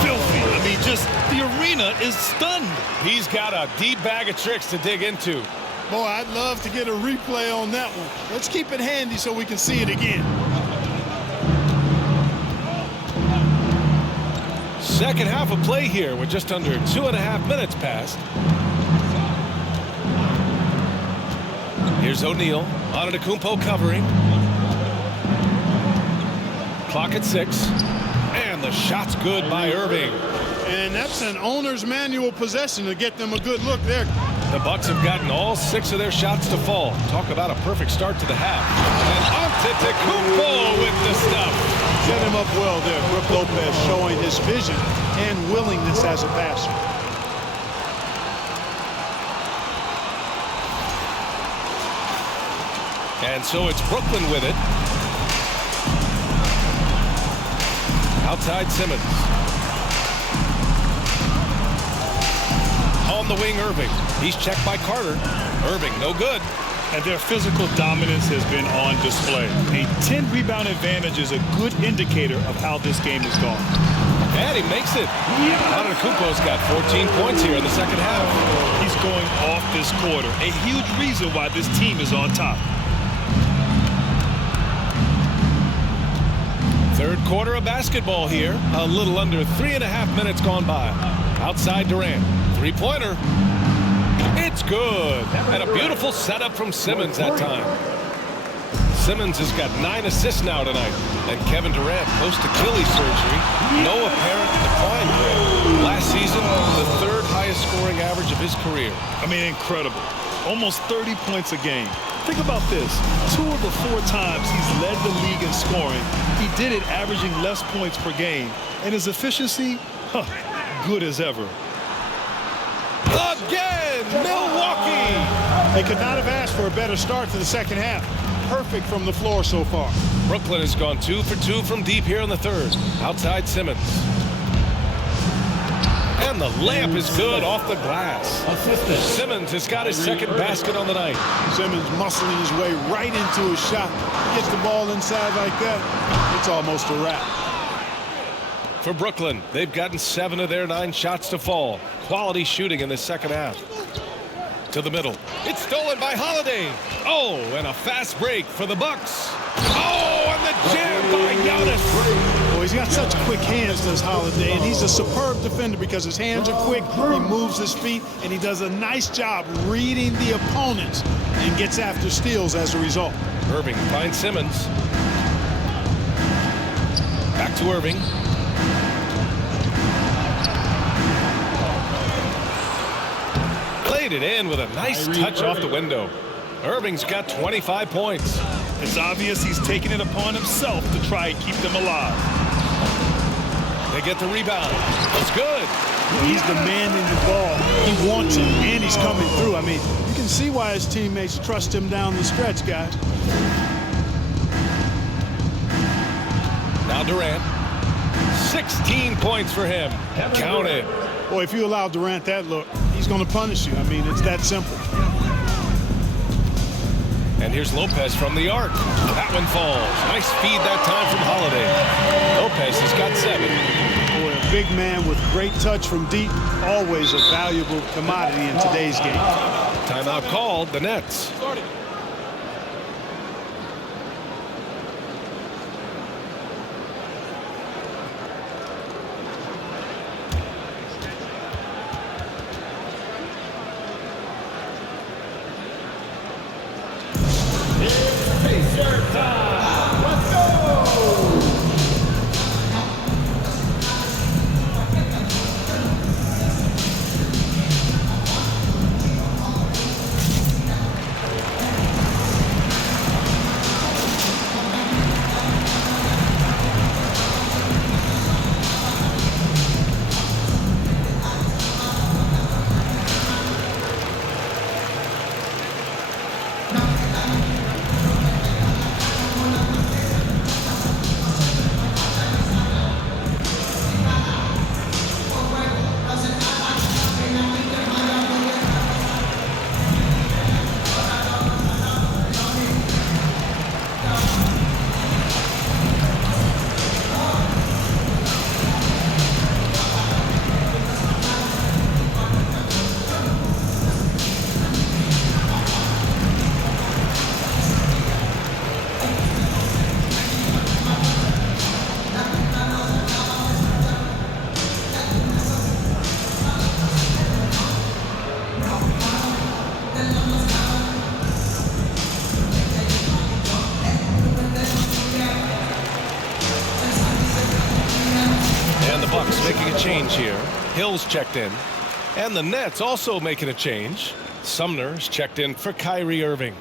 Filthy. I mean, just the arena is stunned. He's got a deep bag of tricks to dig into. Boy, I'd love to get a replay on that one. Let's keep it handy so we can see it again. Second half of play here with just under 2.5 minutes passed. Here's O'Neal. Antetokounmpo covering. Clock at 6. And the shot's good by Irving. And that's an owner's manual possession to get them a good look there. The Bucks have gotten all 6 of their shots to fall. Talk about a perfect start to the half. And Antetokounmpo with the stuff. Set him up well there. Brook Lopez showing his vision and willingness as a passer. And so it's Brooklyn with it. Outside Simmons. On the wing, Irving. He's checked by Carter. Irving, no good. And their physical dominance has been on display. A 10-rebound advantage is a good indicator of how this game has gone. And he makes it. Antetokounmpo's got 14 points here in the second half. He's going off this quarter. A huge reason why this team is on top. Third quarter of basketball here. A little under 3.5 minutes gone by. Outside Durant. Three-pointer. It's good. And a beautiful setup from Simmons that time. Simmons has got 9 assists now tonight. And Kevin Durant post-Achilles surgery. No apparent decline here. Last season, the 3rd highest scoring average of his career. I mean, incredible. Almost 30 points a game. Think about this. 2 of the 4 times he's led the league in scoring, he did it averaging less points per game. And his efficiency, good as ever. Again, Milwaukee. They could not have asked for a better start to the second half. Perfect from the floor so far. Brooklyn has gone 2 for 2 from deep here in the third. Outside Simmons. And the layup is good off the glass. Simmons has got his 2nd basket on the night. Simmons muscling his way right into his shot. Gets the ball inside like that. It's almost a wrap. For Brooklyn, they've gotten 7 of their 9 shots to fall. Quality shooting in the second half. To the middle. It's stolen by Holiday. Oh, and a fast break for the Bucks. Oh, and the jam by Giannis. Well, he's got such quick hands, does Holiday, and he's a superb defender because his hands are quick, he moves his feet, and he does a nice job reading the opponents and gets after steals as a result. Irving finds Simmons. Back to Irving. Played it in with a nice touch off the window. Irving's got 25 points. It's obvious he's taking it upon himself to try and keep them alive. They get the rebound. It's good. He's demanding the ball. He wants it, and he's coming through. I mean, you can see why his teammates trust him down the stretch, guys. Now Durant. 16 points for him. Count it. Boy, if you allow Durant that look, he's going to punish you. I mean, it's that simple. And here's Lopez from the arc. That one falls. Nice feed that time from Holiday. Lopez has got 7. Boy, a big man with great touch from deep, always a valuable commodity in today's game. Timeout called, the Nets. Making a change here. Hill's checked in. And the Nets also making a change. Sumner's checked in for Kyrie Irving.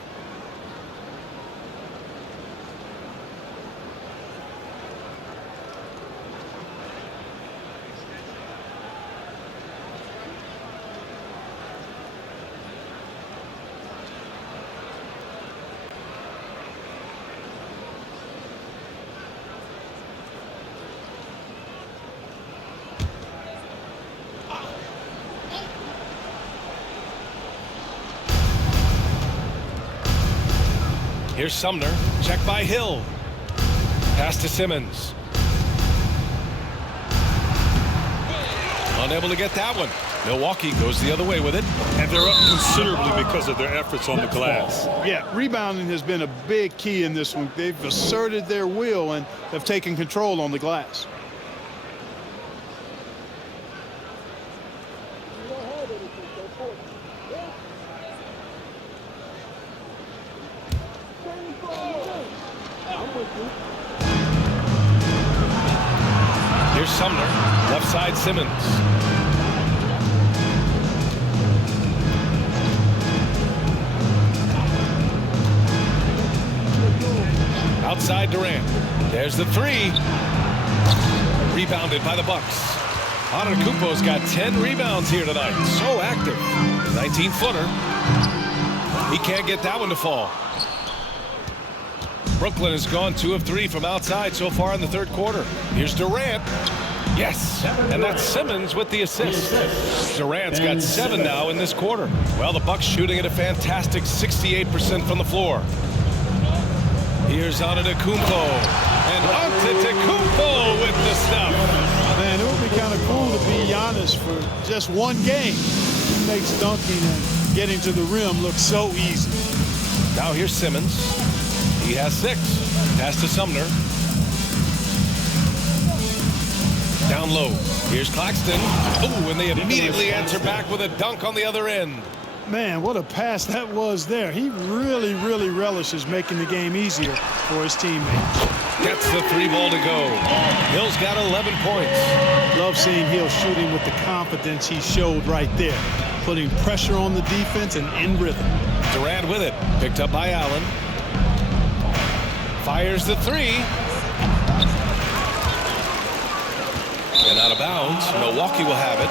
Here's Sumner, checked by Hill. Pass to Simmons. Unable to get that one. Milwaukee goes the other way with it. And they're up considerably because of their efforts on the glass. Yeah, rebounding has been a big key in this one. They've asserted their will and have taken control on the glass. Here's Sumner, left side Simmons. Outside Durant. There's the 3. Rebounded by the Bucks. Antetokounmpo's got 10 rebounds here tonight. So active. 19-footer. He can't get that one to fall. Brooklyn has gone 2 of 3 from outside so far in the third quarter. Here's Durant. Yes, and that's Simmons with the assist. Durant's got 7 now in this quarter. Well, the Bucks shooting at a fantastic 68% from the floor. Here's Antetokounmpo. And Antetokounmpo with the stuff. Man, it would be kind of cool to be Giannis for just one game. He makes dunking and getting to the rim look so easy. Now here's Simmons. He has 6. Pass to Sumner. Down low. Here's Claxton. Oh, and they immediately answer back with a dunk on the other end. Man, what a pass that was there. He really, really relishes making the game easier for his teammates. Gets the 3 ball to go. Hill's got 11 points. Love seeing Hill shooting with the confidence he showed right there, putting pressure on the defense and in rhythm. Durant with it. Picked up by Allen. Fires the 3. And out of bounds. Milwaukee will have it.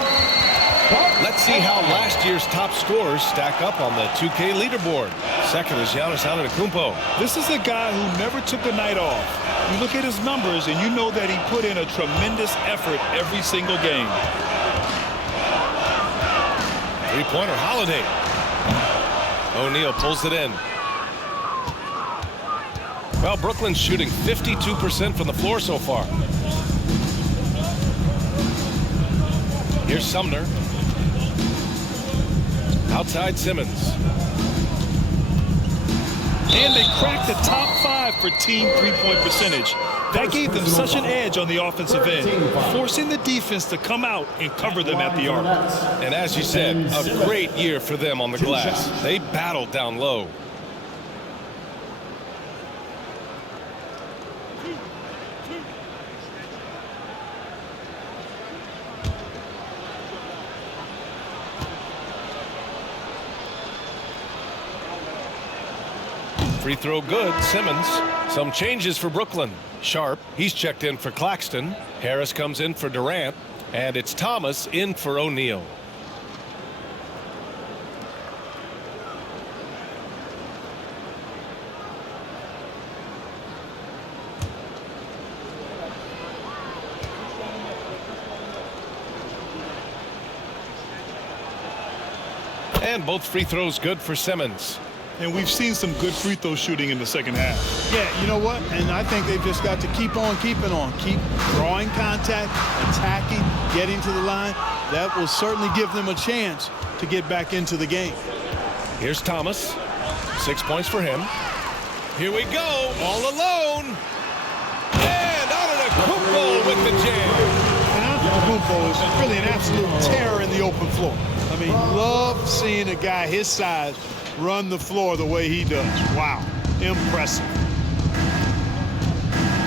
Let's see how last year's top scorers stack up on the 2K leaderboard. Second is Giannis Antetokounmpo. This is a guy who never took a night off. You look at his numbers and you know that he put in a tremendous effort every single game. 3-pointer Holiday. O'Neal pulls it in. Well, Brooklyn's shooting 52% from the floor so far. Here's Sumner. Outside Simmons. And they cracked the top 5 for team 3-point percentage. That gave them such an edge on the offensive end, forcing the defense to come out and cover them at the arc. And as you said, a great year for them on the glass. They battled down low. Free throw good. Simmons. Some changes for Brooklyn. Sharp, he's checked in for Claxton. Harris comes in for Durant. And it's Thomas in for O'Neal. And both free throws good for Simmons. And we've seen some good free throw shooting in the second half. Yeah, you know what? And I think they've just got to keep on keeping on. Keep drawing contact, attacking, getting to the line. That will certainly give them a chance to get back into the game. Here's Thomas. 6 points for him. Here we go. All alone. And Antetokounmpo with the jam. And Antetokounmpo is really an absolute terror in the open floor. I mean, love seeing a guy his size run the floor the way he does. Wow, impressive.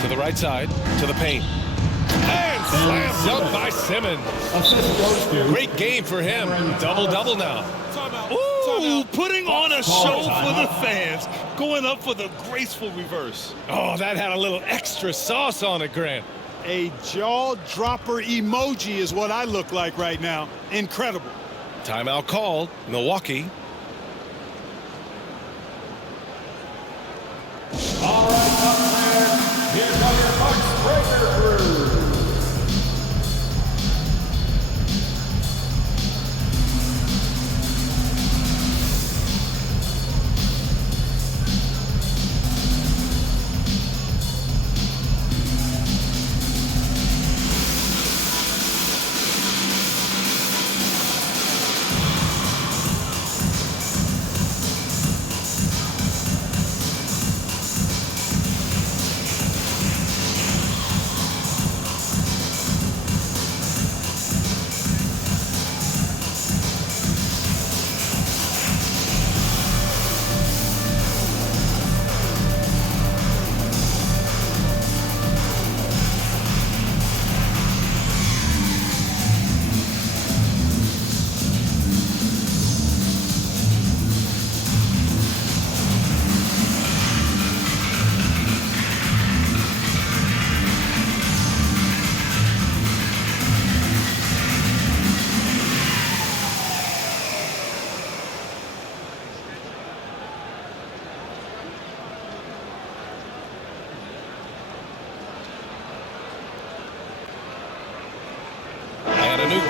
To the right side, to the paint. And slam dunk by Simmons. Great game for him. Double-double now. Ooh, putting on a show for the fans. Going up for the graceful reverse. Oh, that had a little extra sauce on it, Grant. A jaw-dropper emoji is what I look like right now. Incredible. Timeout called. Milwaukee. All right, up there, here come your Bucks breaker crew.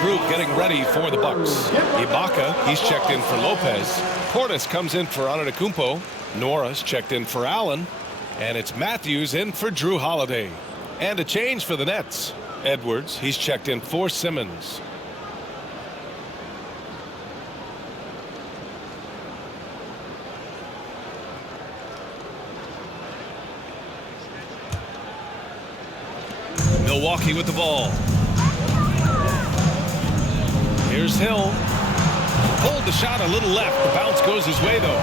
Group getting ready for the Bucks. Ibaka, he's checked in for Lopez. Portis comes in for Antetokounmpo. Norris checked in for Allen. And it's Matthews in for Drew Holiday. And a change for the Nets. Edwards, he's checked in for Simmons. Milwaukee with the ball. Here's Hill. Pulled the shot a little left. The bounce goes his way, though.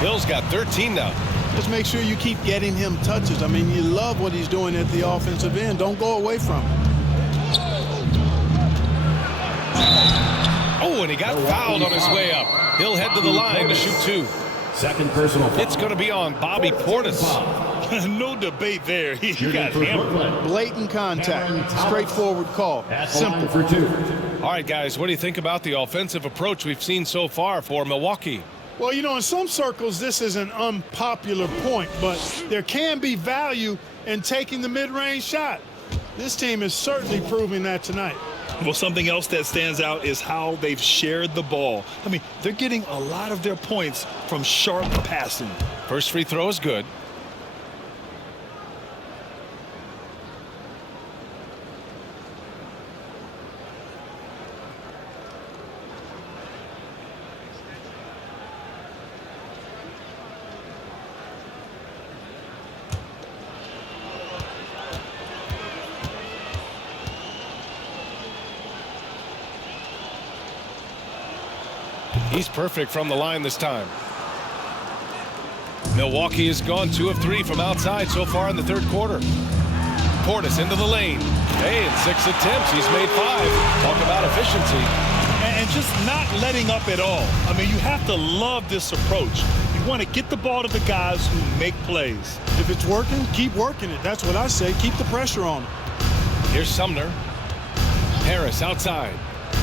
Hill's got 13 now. Just make sure you keep getting him touches. I mean, you love what he's doing at the offensive end. Don't go away from him. Oh, and he got fouled on his way up. He'll head to the line to shoot 2. Second personal foul. It's going to be on Bobby Portis. No debate there. He got for hammered. Brooklyn. Blatant contact. Straightforward call. At the Simple. line for 2. All right, guys, what do you think about the offensive approach we've seen so far for Milwaukee? Well, you know, in some circles, this is an unpopular point, but there can be value in taking the mid-range shot. This team is certainly proving that tonight. Well, something else that stands out is how they've shared the ball. I mean, they're getting a lot of their points from sharp passing. First free throw is good. He's perfect from the line this time. Milwaukee has gone 2 of 3 from outside so far in the third quarter. Portis into the lane. Hey, in 6 attempts, he's made 5. Talk about efficiency. And just not letting up at all. I mean, you have to love this approach. You want to get the ball to the guys who make plays. If it's working, keep working it. That's what I say. Keep the pressure on him. Here's Sumner. Harris outside.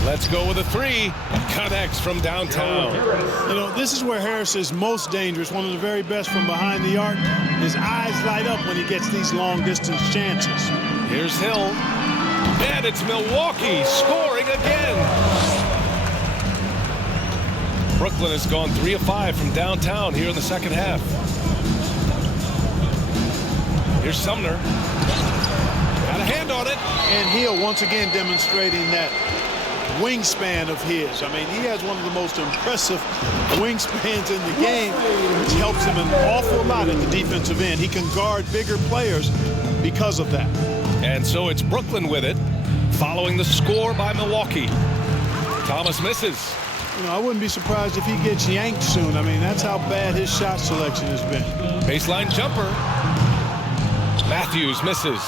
Let's go with a 3. Connects from downtown. You know, this is where Harris is most dangerous, one of the very best from behind the arc. His eyes light up when he gets these long-distance chances. Here's Hill. And it's Milwaukee scoring again. Brooklyn has gone 3 of 5 from downtown here in the second half. Here's Sumner. Got a hand on it. And Hill once again demonstrating that wingspan of his. I mean, he has one of the most impressive wingspans in the game, which helps him an awful lot at the defensive end. He can guard bigger players because of that. And so it's Brooklyn with it, following the score by Milwaukee. Thomas misses. You know, I wouldn't be surprised if he gets yanked soon. I mean, that's how bad his shot selection has been. Baseline jumper. Matthews misses.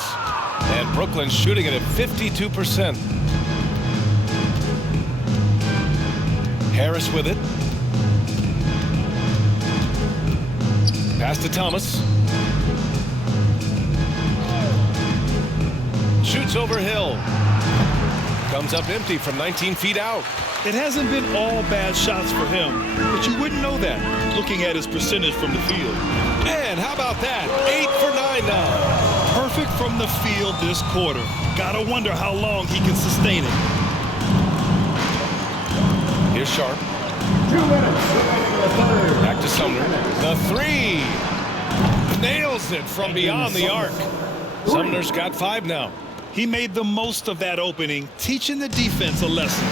And Brooklyn's shooting it at 52%. Harris with it. Pass to Thomas. Shoots over Hill. Comes up empty from 19 feet out. It hasn't been all bad shots for him, but you wouldn't know that looking at his percentage from the field. And how about that? 8 for 9 now. Perfect from the field this quarter. Gotta wonder how long he can sustain it. Here's Sharp. 2 minutes. Back to Sumner. The 3. Nails it from beyond the arc. Sumner's got 5 now. He made the most of that opening, teaching the defense a lesson.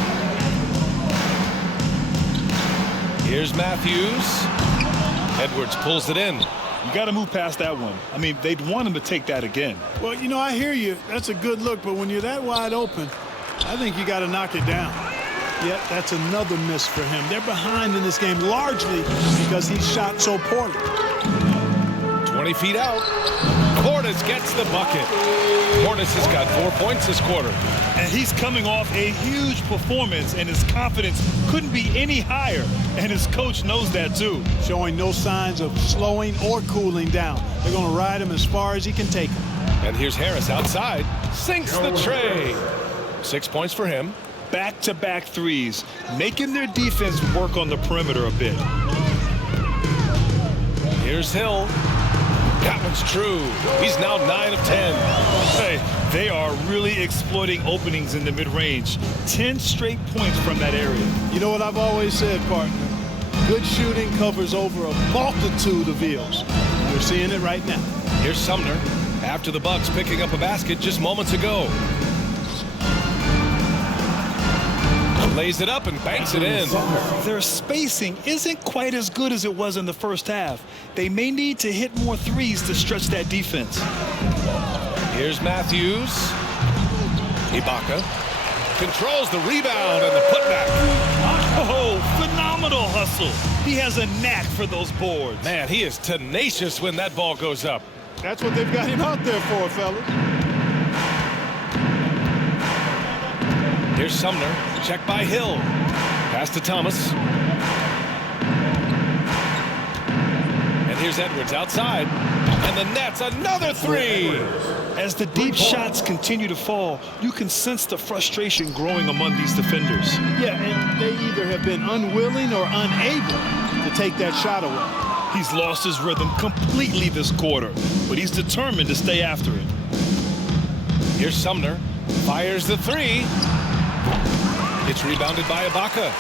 Here's Matthews. Edwards pulls it in. You got to move past that one. I mean, they'd want him to take that again. Well, you know, I hear you. That's a good look, but when you're that wide open, I think you got to knock it down. Yet that's another miss for him. They're behind in this game largely because he shot so poorly. 20 feet out. Portis gets the bucket. Portis has got 4 points this quarter. And he's coming off a huge performance, and his confidence couldn't be any higher. And his coach knows that, too. Showing no signs of slowing or cooling down. They're going to ride him as far as he can take him. And here's Harris outside. Sinks the tray. 6 points for him. Back-to-back threes, making their defense work on the perimeter a bit. Here's Hill. That one's true. He's now 9 of 10. Hey, they are really exploiting openings in the mid-range. 10 straight points from that area. You know what I've always said, partner? Good shooting covers over a multitude of ills. We're seeing it right now. Here's Sumner. After the Bucks picking up a basket just moments ago. Lays it up and banks it in. Their spacing isn't quite as good as it was in the first half. They may need to hit more threes to stretch that defense. Here's Matthews. Ibaka controls the rebound and the putback. Oh, phenomenal hustle. He has a knack for those boards. Man, he is tenacious when that ball goes up. That's what they've got him out there for, fellas. Here's Sumner. Check by Hill. Pass to Thomas. And here's Edwards outside. And the net's another three. As the deep shots continue to fall, you can sense the frustration growing among these defenders. Yeah, and they either have been unwilling or unable to take that shot away. He's lost his rhythm completely this quarter, but he's determined to stay after it. Here's Sumner. Fires the three. It's rebounded by Ibaka.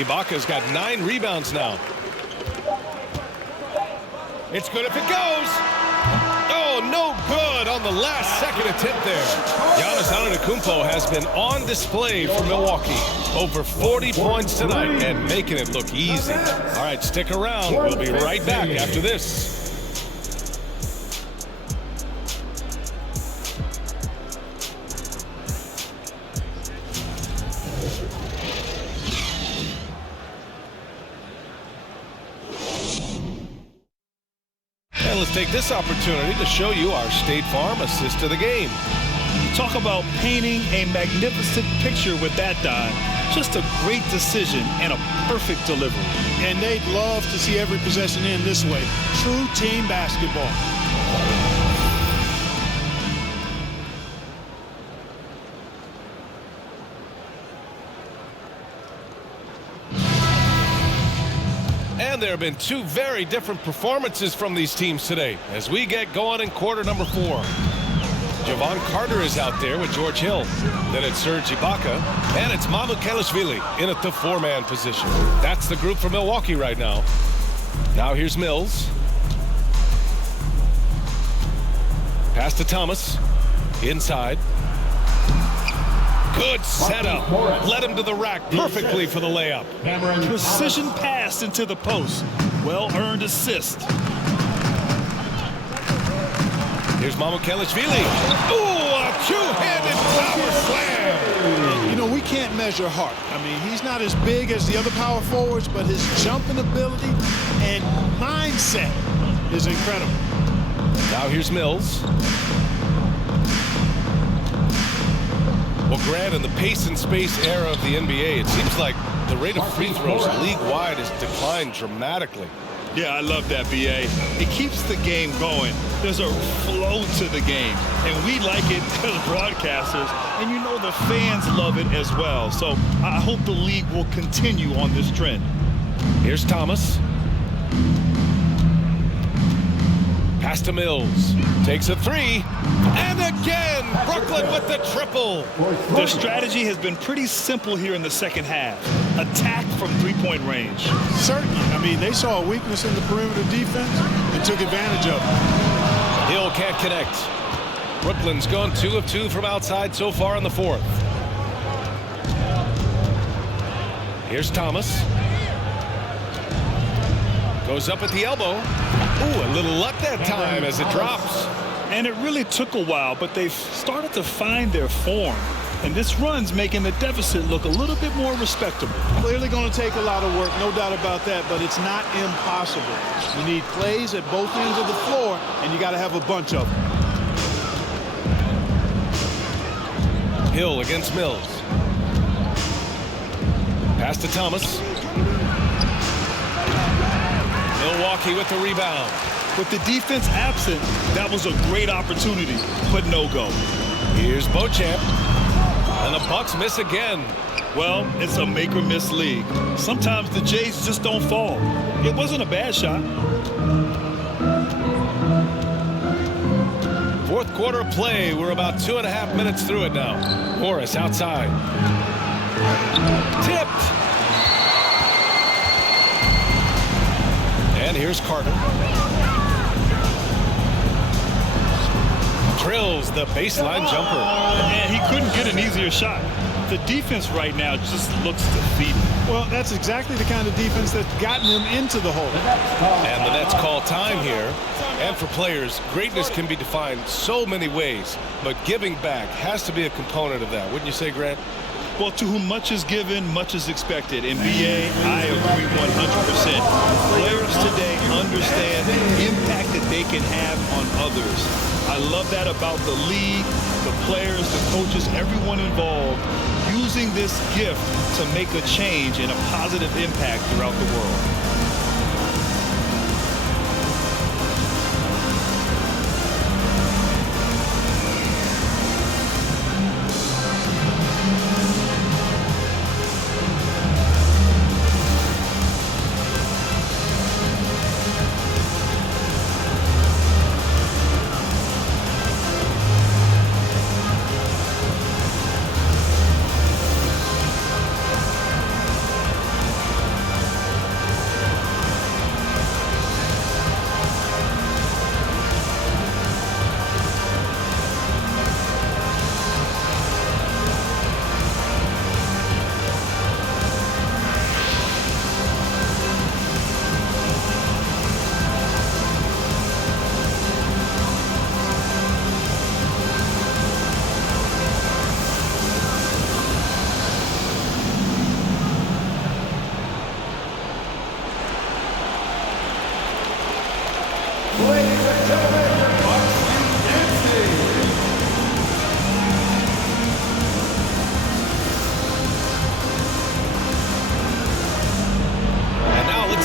Ibaka's got 9 rebounds now. It's good if it goes. Oh, no good on the last second attempt there. Giannis Antetokounmpo has been on display for Milwaukee. Over 40 points tonight and making it look easy. All right, stick around. We'll be right back after this. And let's take this opportunity to show you our State Farm assist to the game. Talk about painting a magnificent picture with that dive. Just a great decision and a perfect delivery. And they'd love to see every possession end this way. True team basketball. And there have been 2 very different performances from these teams today as we get going in quarter number 4. Jevon Carter is out there with George Hill. Then it's Serge Ibaka. And it's Mamukelashvili in at the 4-man position. That's the group for Milwaukee right now. Now here's Mills. Pass to Thomas. Inside. Good setup. Led him to the rack perfectly for the layup. Precision pass into the post. Well-earned assist. Here's Mamukelashvili. Ooh, a 2-handed power slam. You know, we can't measure heart. I mean, he's not as big as the other power forwards, but his jumping ability and mindset is incredible. Now here's Mills. Well, Grant, in the pace and space era of the NBA, it seems like the rate of free throws league-wide has declined dramatically. Yeah, I love that, B.A. It keeps the game going. There's a flow to the game, and we like it as broadcasters, and you know the fans love it as well. So I hope the league will continue on this trend. Here's Thomas. Pass to Mills. Takes a 3. And again, Brooklyn with the triple. Their strategy has been pretty simple here in the second half. Attack from three-point range. Certainly. I mean, they saw a weakness in the perimeter defense and took advantage of it. Hill can't connect. Brooklyn's gone 2 of 2 from outside so far in the 4th. Here's Thomas. Goes up at the elbow. Ooh, a little luck that time as it drops. And it really took a while, but they've started to find their form. And this run's making the deficit look a little bit more respectable. Clearly going to take a lot of work, no doubt about that, but it's not impossible. You need plays at both ends of the floor, and you got to have a bunch of them. Hill against Mills. Pass to Thomas. Milwaukee with the rebound. With the defense absent, that was a great opportunity, but no go. Here's Beauchamp. And the Bucks miss again. Well, it's a make or miss league. Sometimes the Jays just don't fall. It wasn't a bad shot. 4th quarter play. We're about 2.5 minutes through it now. Morris outside. Tipped. And here's Carter. Drills the baseline jumper. And he couldn't get an easier shot. The defense right now just looks defeated. Well, that's exactly the kind of defense that's gotten them into the hole. And the Nets call time here. And for players, greatness can be defined so many ways, but giving back has to be a component of that. Wouldn't you say, Grant? Well, to whom much is given, much is expected. In BA, I agree 100%. Players today understand the impact that they can have on others. I love that about the league, the players, the coaches, everyone involved, using this gift to make a change and a positive impact throughout the world.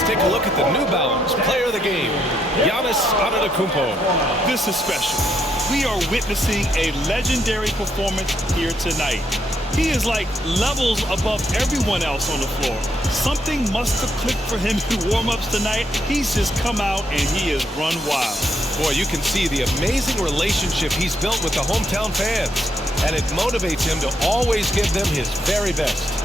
Take a look at the New Balance player of the game, Giannis Antetokounmpo. This is special. We are witnessing a legendary performance here tonight. He is like levels above everyone else on the floor. Something must have clicked for him in warm-ups tonight. He's just come out and he has run wild. Boy, you can see the amazing relationship he's built with the hometown fans, and it motivates him to always give them his very best.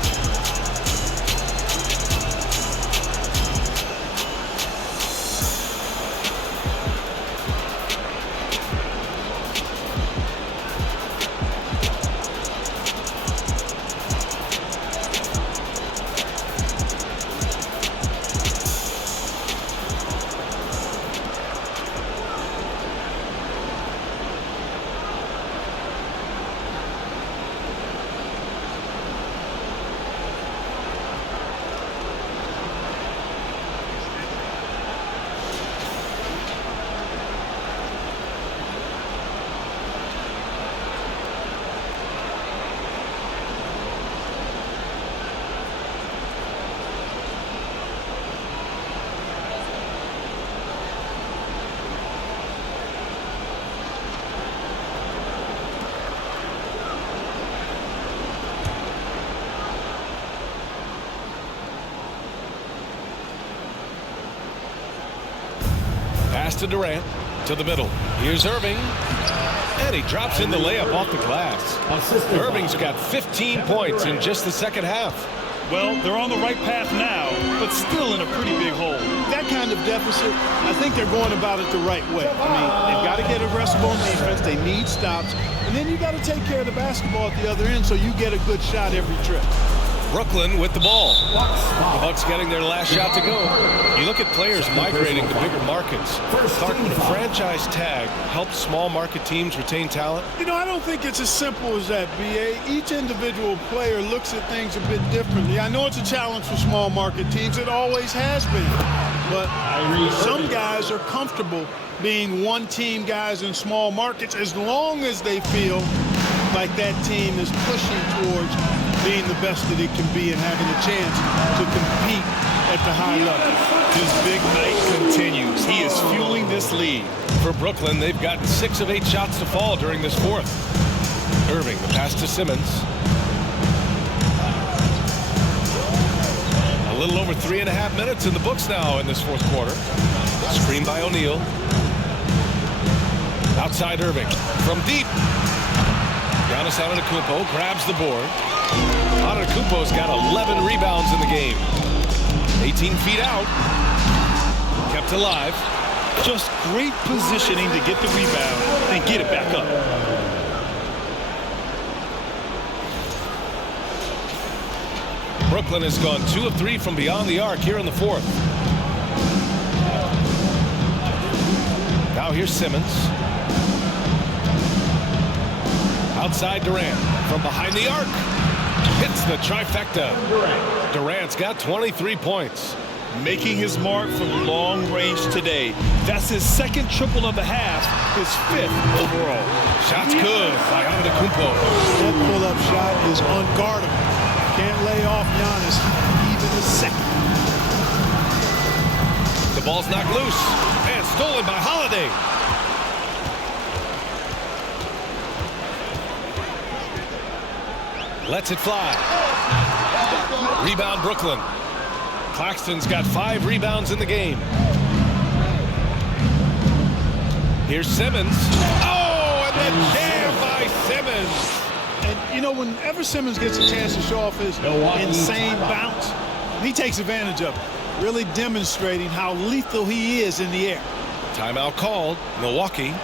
Pass to Durant, to the middle. Here's Irving, and he drops in the layup off the glass. Irving's got 15 points in just the second half. Well, they're on the right path now, but still in a pretty big hole. That kind of deficit, I think they're going about it the right way. I mean, they've got to get aggressive on defense. They need stops. And then you got to take care of the basketball at the other end so you get a good shot every trip. Brooklyn with the ball. The Bucks getting their last shot to go. You look at players migrating to bigger markets. Clark, the franchise tag helps small market teams retain talent. You know, I don't think it's as simple as that, B.A. Each individual player looks at things a bit differently. I know it's a challenge for small market teams. It always has been. But some guys are comfortable being one-team guys in small markets as long as they feel like that team is pushing towards being the best that it can be and having a chance to compete at the high level. His big night continues. He is fueling this lead. For Brooklyn, they've gotten 6 of 8 shots to fall during this fourth. Irving, the pass to Simmons. A little over 3.5 minutes in the books now in this fourth quarter. Screen by O'Neal. Outside Irving. From deep. Giannis Antetokounmpo grabs the board. Antetokounmpo's got 11 rebounds in the game. 18 feet out. Kept alive. Just great positioning to get the rebound and get it back up. Brooklyn has gone 2 of 3 from beyond the arc here in the fourth. Now here's Simmons. Outside Durant from behind the arc. hits the trifecta. Durant's got 23 points. Making his mark from long range today. That's his second triple of the half, his 5th overall. Shot's good by Antetokounmpo. That pull-up shot is unguardable. Can't lay off Giannis even a second. The ball's knocked loose and stolen by Holiday. Lets it fly. Rebound Brooklyn. Claxton's got 5 rebounds in the game. Here's Simmons. Oh, and the jam by Simmons. And, you know, whenever Simmons gets a chance to show off his insane bounce, he takes advantage of it, really demonstrating how lethal he is in the air. Timeout called. Milwaukee.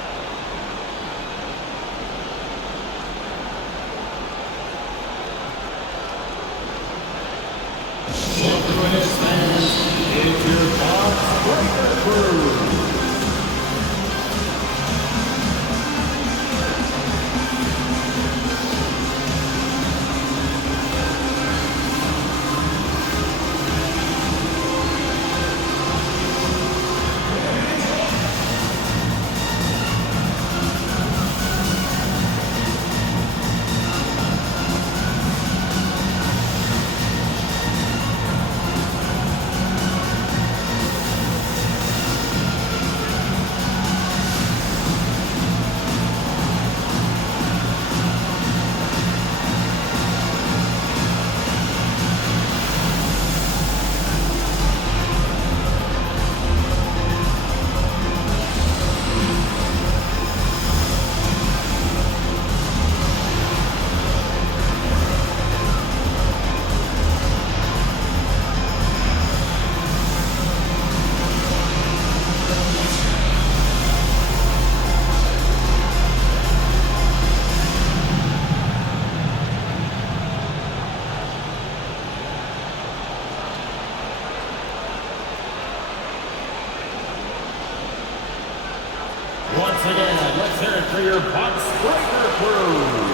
Once again, let's hear it for your box breaker crew.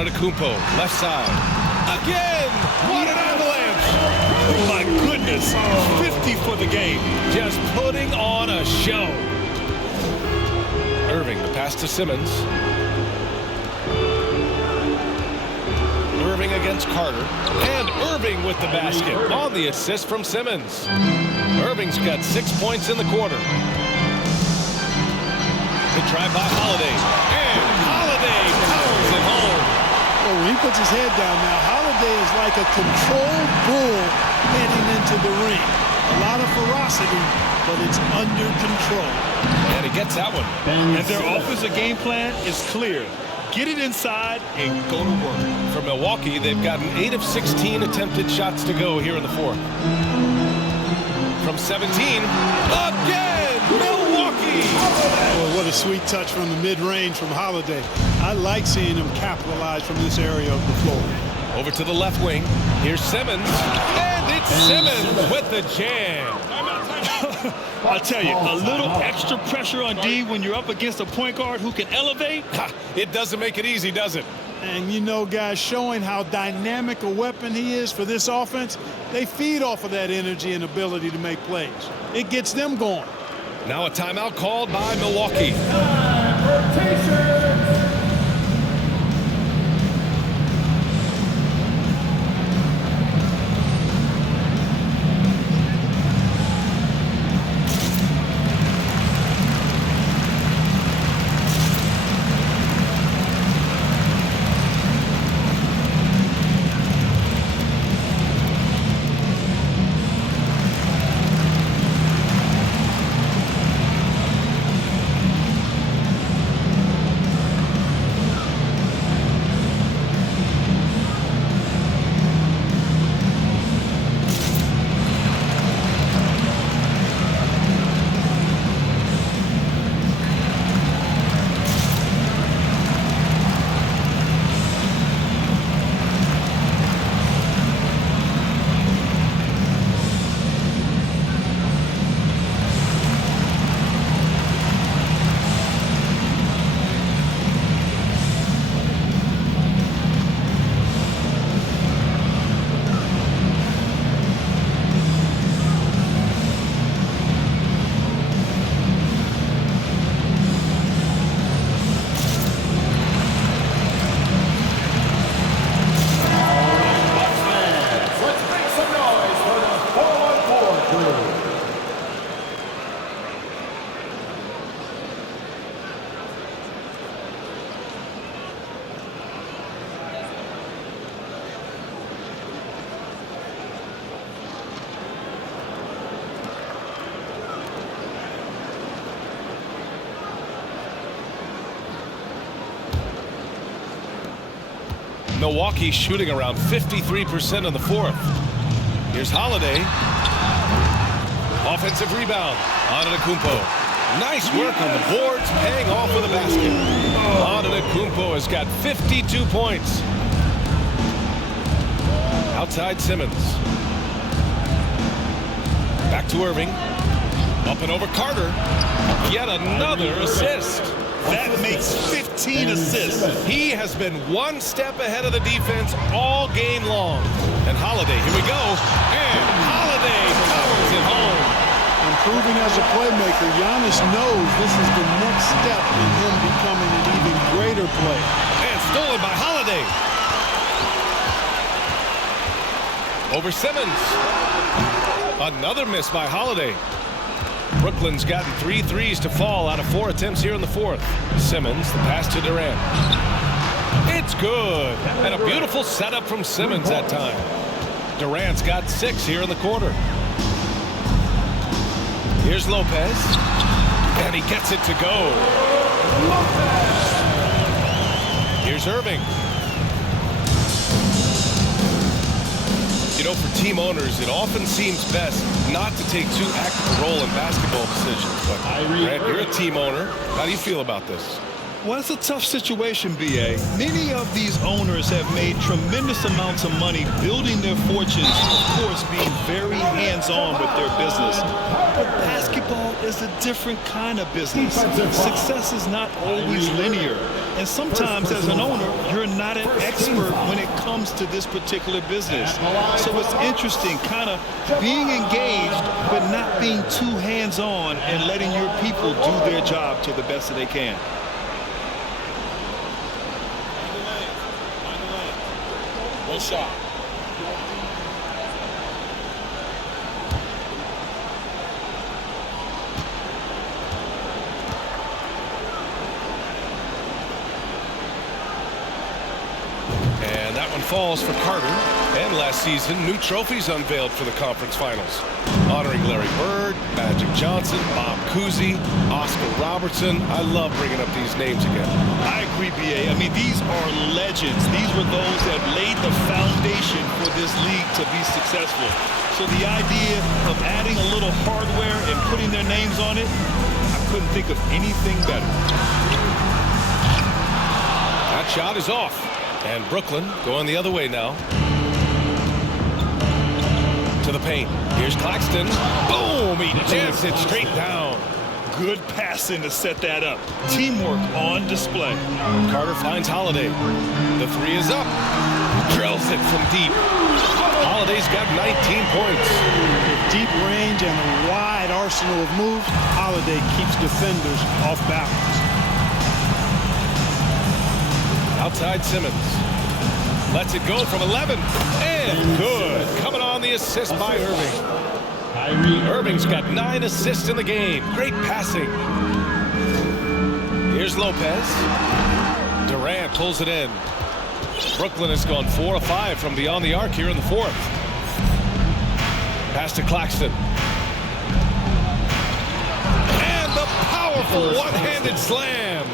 Antetokounmpo, left side. Again! What an avalanche! Oh my goodness, 50 for the game. Just putting on a show. Irving, the pass to Simmons. Irving against Carter. And Irving with the basket on the assist from Simmons. Irving's got 6 points in the quarter. Good try by Holiday. And Holiday powers it home. Well, when he puts his head down now, Holiday is like a controlled bull heading into the ring. A lot of ferocity, but it's under control. And he gets that one. And their offensive game plan is clear. Get it inside and go to work. For Milwaukee, they've gotten 8 of 16 attempted shots to go here in the fourth. From 17, again, Milwaukee! Well, what a sweet touch from the mid-range from Holiday. I like seeing him capitalize from this area of the floor. Over to the left wing. Here's Simmons. And it's Simmons with the jam. I'll tell you, a little extra pressure on D when you're up against a point guard who can elevate. It doesn't make it easy, does it? And, you know, guys, showing how dynamic a weapon he is for this offense, they feed off of that energy and ability to make plays. It gets them going. Now a timeout called by Milwaukee. Milwaukee shooting around 53% in the fourth. Here's Holiday. Offensive rebound. Antetokounmpo. Nice work on the boards, paying off with a basket. Antetokounmpo has got 52 points. Outside Simmons. Back to Irving. Up and over Carter. Yet another assist. That makes 15 assists. He has been one step ahead of the defense all game long. And Holiday, here we go. And Holiday powers it home. Improving as a playmaker, Giannis knows this is the next step in him becoming an even greater player. And stolen by Holiday. Over Simmons. Another miss by Holiday. Brooklyn's gotten 3 threes to fall out of 4 attempts here in the fourth. Simmons, the pass to Durant. It's good. And a beautiful setup from Simmons that time. Durant's got 6 here in the quarter. Here's Lopez. And he gets it to go. Here's Irving. You know, for team owners, it often seems best not to take too active a role in basketball decisions. But, Grant, you're a team owner. How do you feel about this? Well, it's a tough situation, B.A. Many of these owners have made tremendous amounts of money building their fortunes, of course, being very hands-on with their business. But basketball is a different kind of business. Success is not always linear. And sometimes, as an owner, you're not an expert when it comes to this particular business. So it's interesting, kind of being engaged, but not being too hands-on and letting your people do their job to the best that they can. One shot. And that one falls for Carter. And last season, new trophies unveiled for the conference finals. Honoring Larry Bird, Magic Johnson, Bob Cousy, Oscar Robertson. I love bringing up these names again. I agree, B.A. I mean, these are legends. These were those that laid the foundation for this league to be successful. So the idea of adding a little hardware and putting their names on it, I couldn't think of anything better. That shot is off. And Brooklyn going the other way now. To the paint. Here's Claxton. Boom! He jams it straight down. Good passing to set that up. Teamwork on display. Carter finds Holiday. The three is up. Drills it from deep. Holiday's got 19 points. With deep range and a wide arsenal of moves, Holiday keeps defenders off balance. Outside Simmons. Lets it go from 11. And good. Coming on the assist by Irving. Irving's got 9 assists in the game. Great passing. Here's Lopez. Durant pulls it in. Brooklyn has gone 4 of 5 from beyond the arc here in the fourth. Pass to Claxton. And the powerful one-handed slam.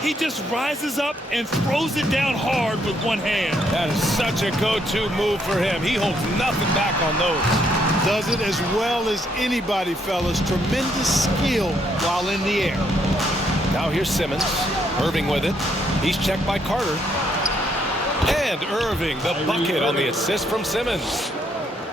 He just rises up and throws it down hard with one hand. That is such a go-to move for him. He holds nothing back on those. Does it as well as anybody, fellas. Tremendous skill while in the air. Now here's Simmons. Irving with it. He's checked by Carter. And Irving, the bucket on the assist from Simmons.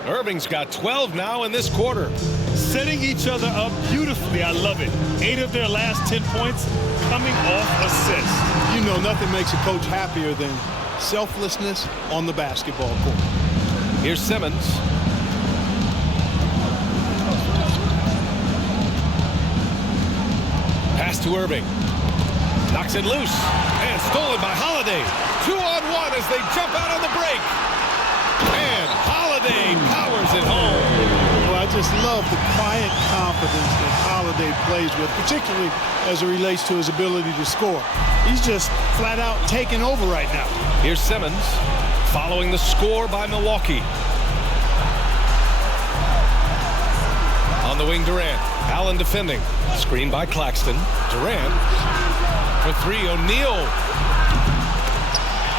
Irving's got 12 now in this quarter. Setting each other up beautifully. I love it. 8 of their last 10 points coming off assists. You know, nothing makes a coach happier than selflessness on the basketball court. Here's Simmons. Pass to Irving. Knocks it loose. And stolen by Holiday. 2-on-1 as they jump out on the break. And Holiday powers it home. Well, I just love the quiet confidence that Holiday plays with, particularly as it relates to his ability to score. He's just flat out taking over right now. Here's Simmons following the score by Milwaukee. On the wing, Durant. Allen defending. Screen by Claxton. Durant for 3. O'Neal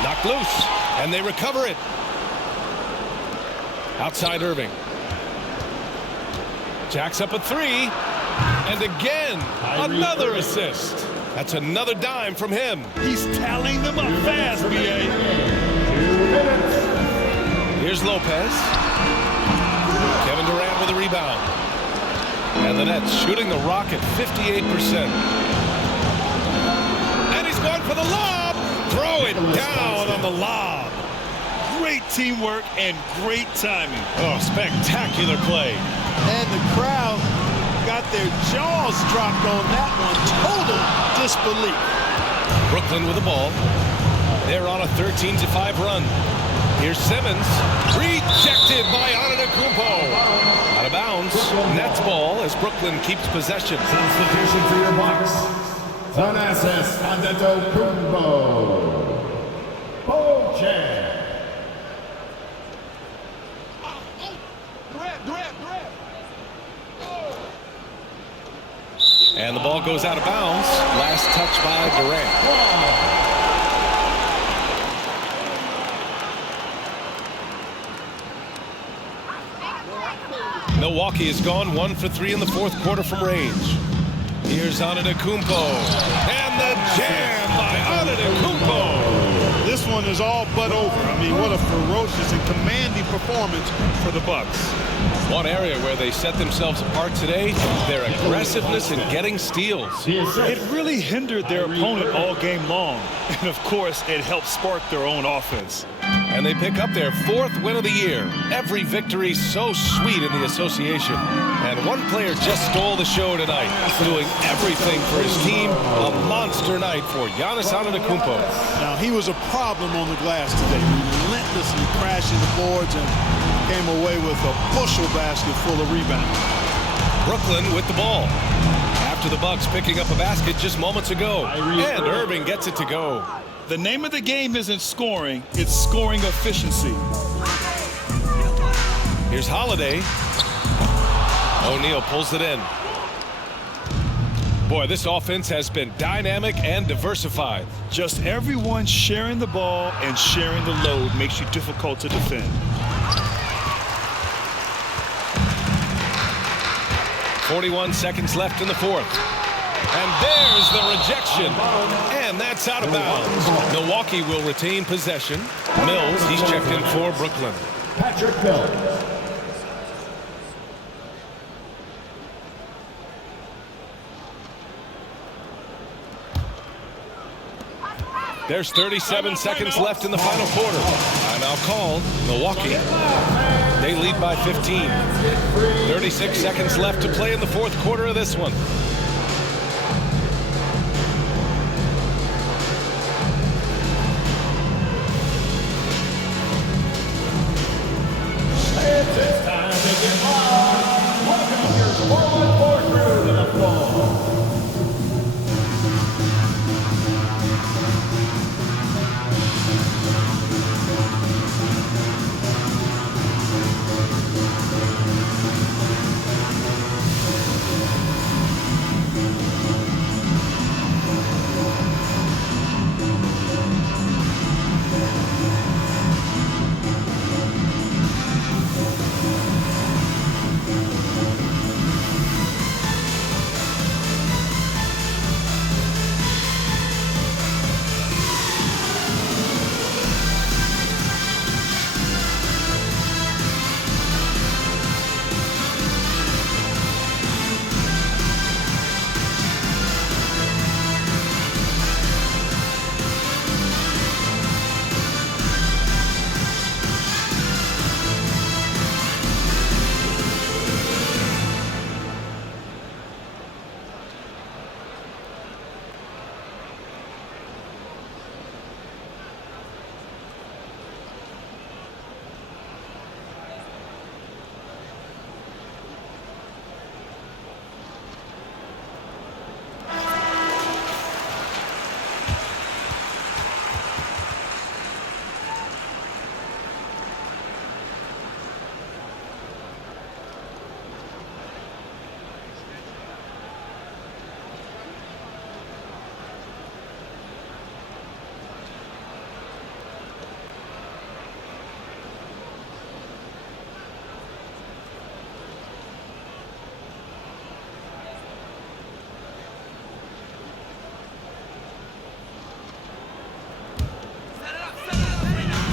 Knocked loose, and they recover it. Outside Irving. Jacks up a three, and again, another assist. That's another dime from him. He's tallying them up fast, B.A. Here's Lopez. Kevin Durant with a rebound. And the Nets shooting the rock at 58%. And he's going for the lob. Throw it down on the lob. Great teamwork and great timing. Oh, spectacular play. And the crowd got their jaws dropped on that one. Total disbelief. Brooklyn with the ball. They're on a 13-5 run. Here's Simmons. Rejected by Antetokounmpo. Out of bounds. Nets ball as Brooklyn keeps possession. Substitution for your box. Thanasis Antetokounmpo. Bojan. And the ball goes out of bounds. Last touch by Durant. Milwaukee has gone 1 for 3 in the fourth quarter from range. Here's Antetokounmpo. And the jam by Antetokounmpo. This one is all but over. I mean, what a ferocious and commanding performance for the Bucks. One area where they set themselves apart today, their aggressiveness in getting steals. It really hindered their opponent all game long. And, of course, it helped spark their own offense. And they pick up their 4th win of the year. Every victory so sweet in the association. And one player just stole the show tonight, doing everything for his team. A monster night for Giannis Antetokounmpo. Now, he was a problem on the glass today. Relentlessly crashing the boards and came away with a bushel basket full of rebounds. Brooklyn with the ball. After the Bucks picking up a basket just moments ago. And Irving gets it to go. The name of the game isn't scoring, it's scoring efficiency. Here's Holiday. O'Neal pulls it in. Boy, this offense has been dynamic and diversified. Just everyone sharing the ball and sharing the load makes you difficult to defend. 41 seconds left in the fourth. And there's the rejection. And that's out of bounds. Milwaukee will retain possession. Mills, he's checked in for Brooklyn. Patrick Mills. There's 37 seconds left in the final quarter. Timeout called. Milwaukee. They lead by 15. 36 seconds left to play in the fourth quarter of this one. It's time to get live. Welcome your 414 crew to the floor.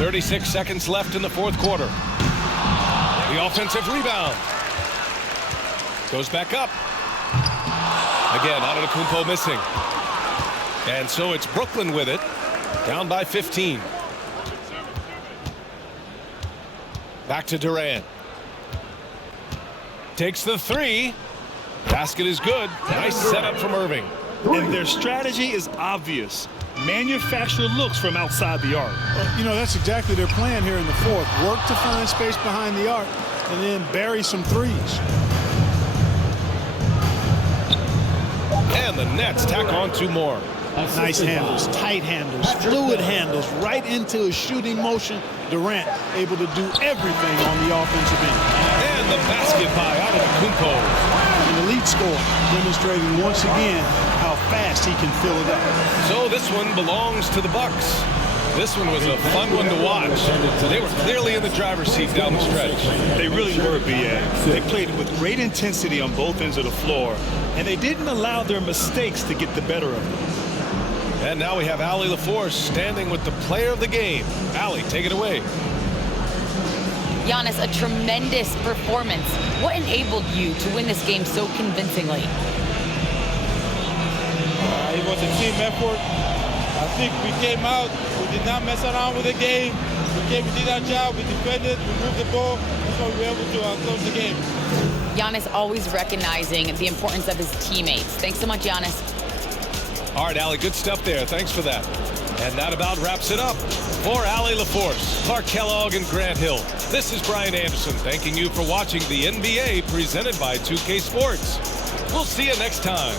36 seconds left in the fourth quarter. The offensive rebound. Goes back up. Again, Antetokounmpo missing. And so it's Brooklyn with it. Down by 15. Back to Durant. Takes the three. Basket is good. Nice setup from Irving. And their strategy is obvious. Manufacture looks from outside the arc. You know, that's exactly their plan here in the fourth. Work to find space behind the arc and then bury some threes. And the Nets tack on 2 more. Nice handles, tight handles, fluid handles, right into a shooting motion. Durant able to do everything on the offensive end. And the basket by Antetokounmpo. An elite scorer, demonstrating once again how fast he can fill it up. So this one belongs to the Bucks. This one was a fun one to watch. They were clearly in the driver's seat down the stretch. They really were, B.A. They played with great intensity on both ends of the floor, and they didn't allow their mistakes to get the better of them. And now we have Allie LaForce standing with the player of the game. Allie, take it away. Giannis, a tremendous performance. What enabled you to win this game so convincingly? It was a team effort. I think we came out, we did not mess around with the game. We did our job, we defended, we moved the ball. That's why we were able to close the game. Giannis always recognizing the importance of his teammates. Thanks so much, Giannis. All right, Allie, good stuff there. Thanks for that. And that about wraps it up. For Allie LaForce, Clark Kellogg, and Grant Hill, this is Brian Anderson thanking you for watching the NBA presented by 2K Sports. We'll see you next time.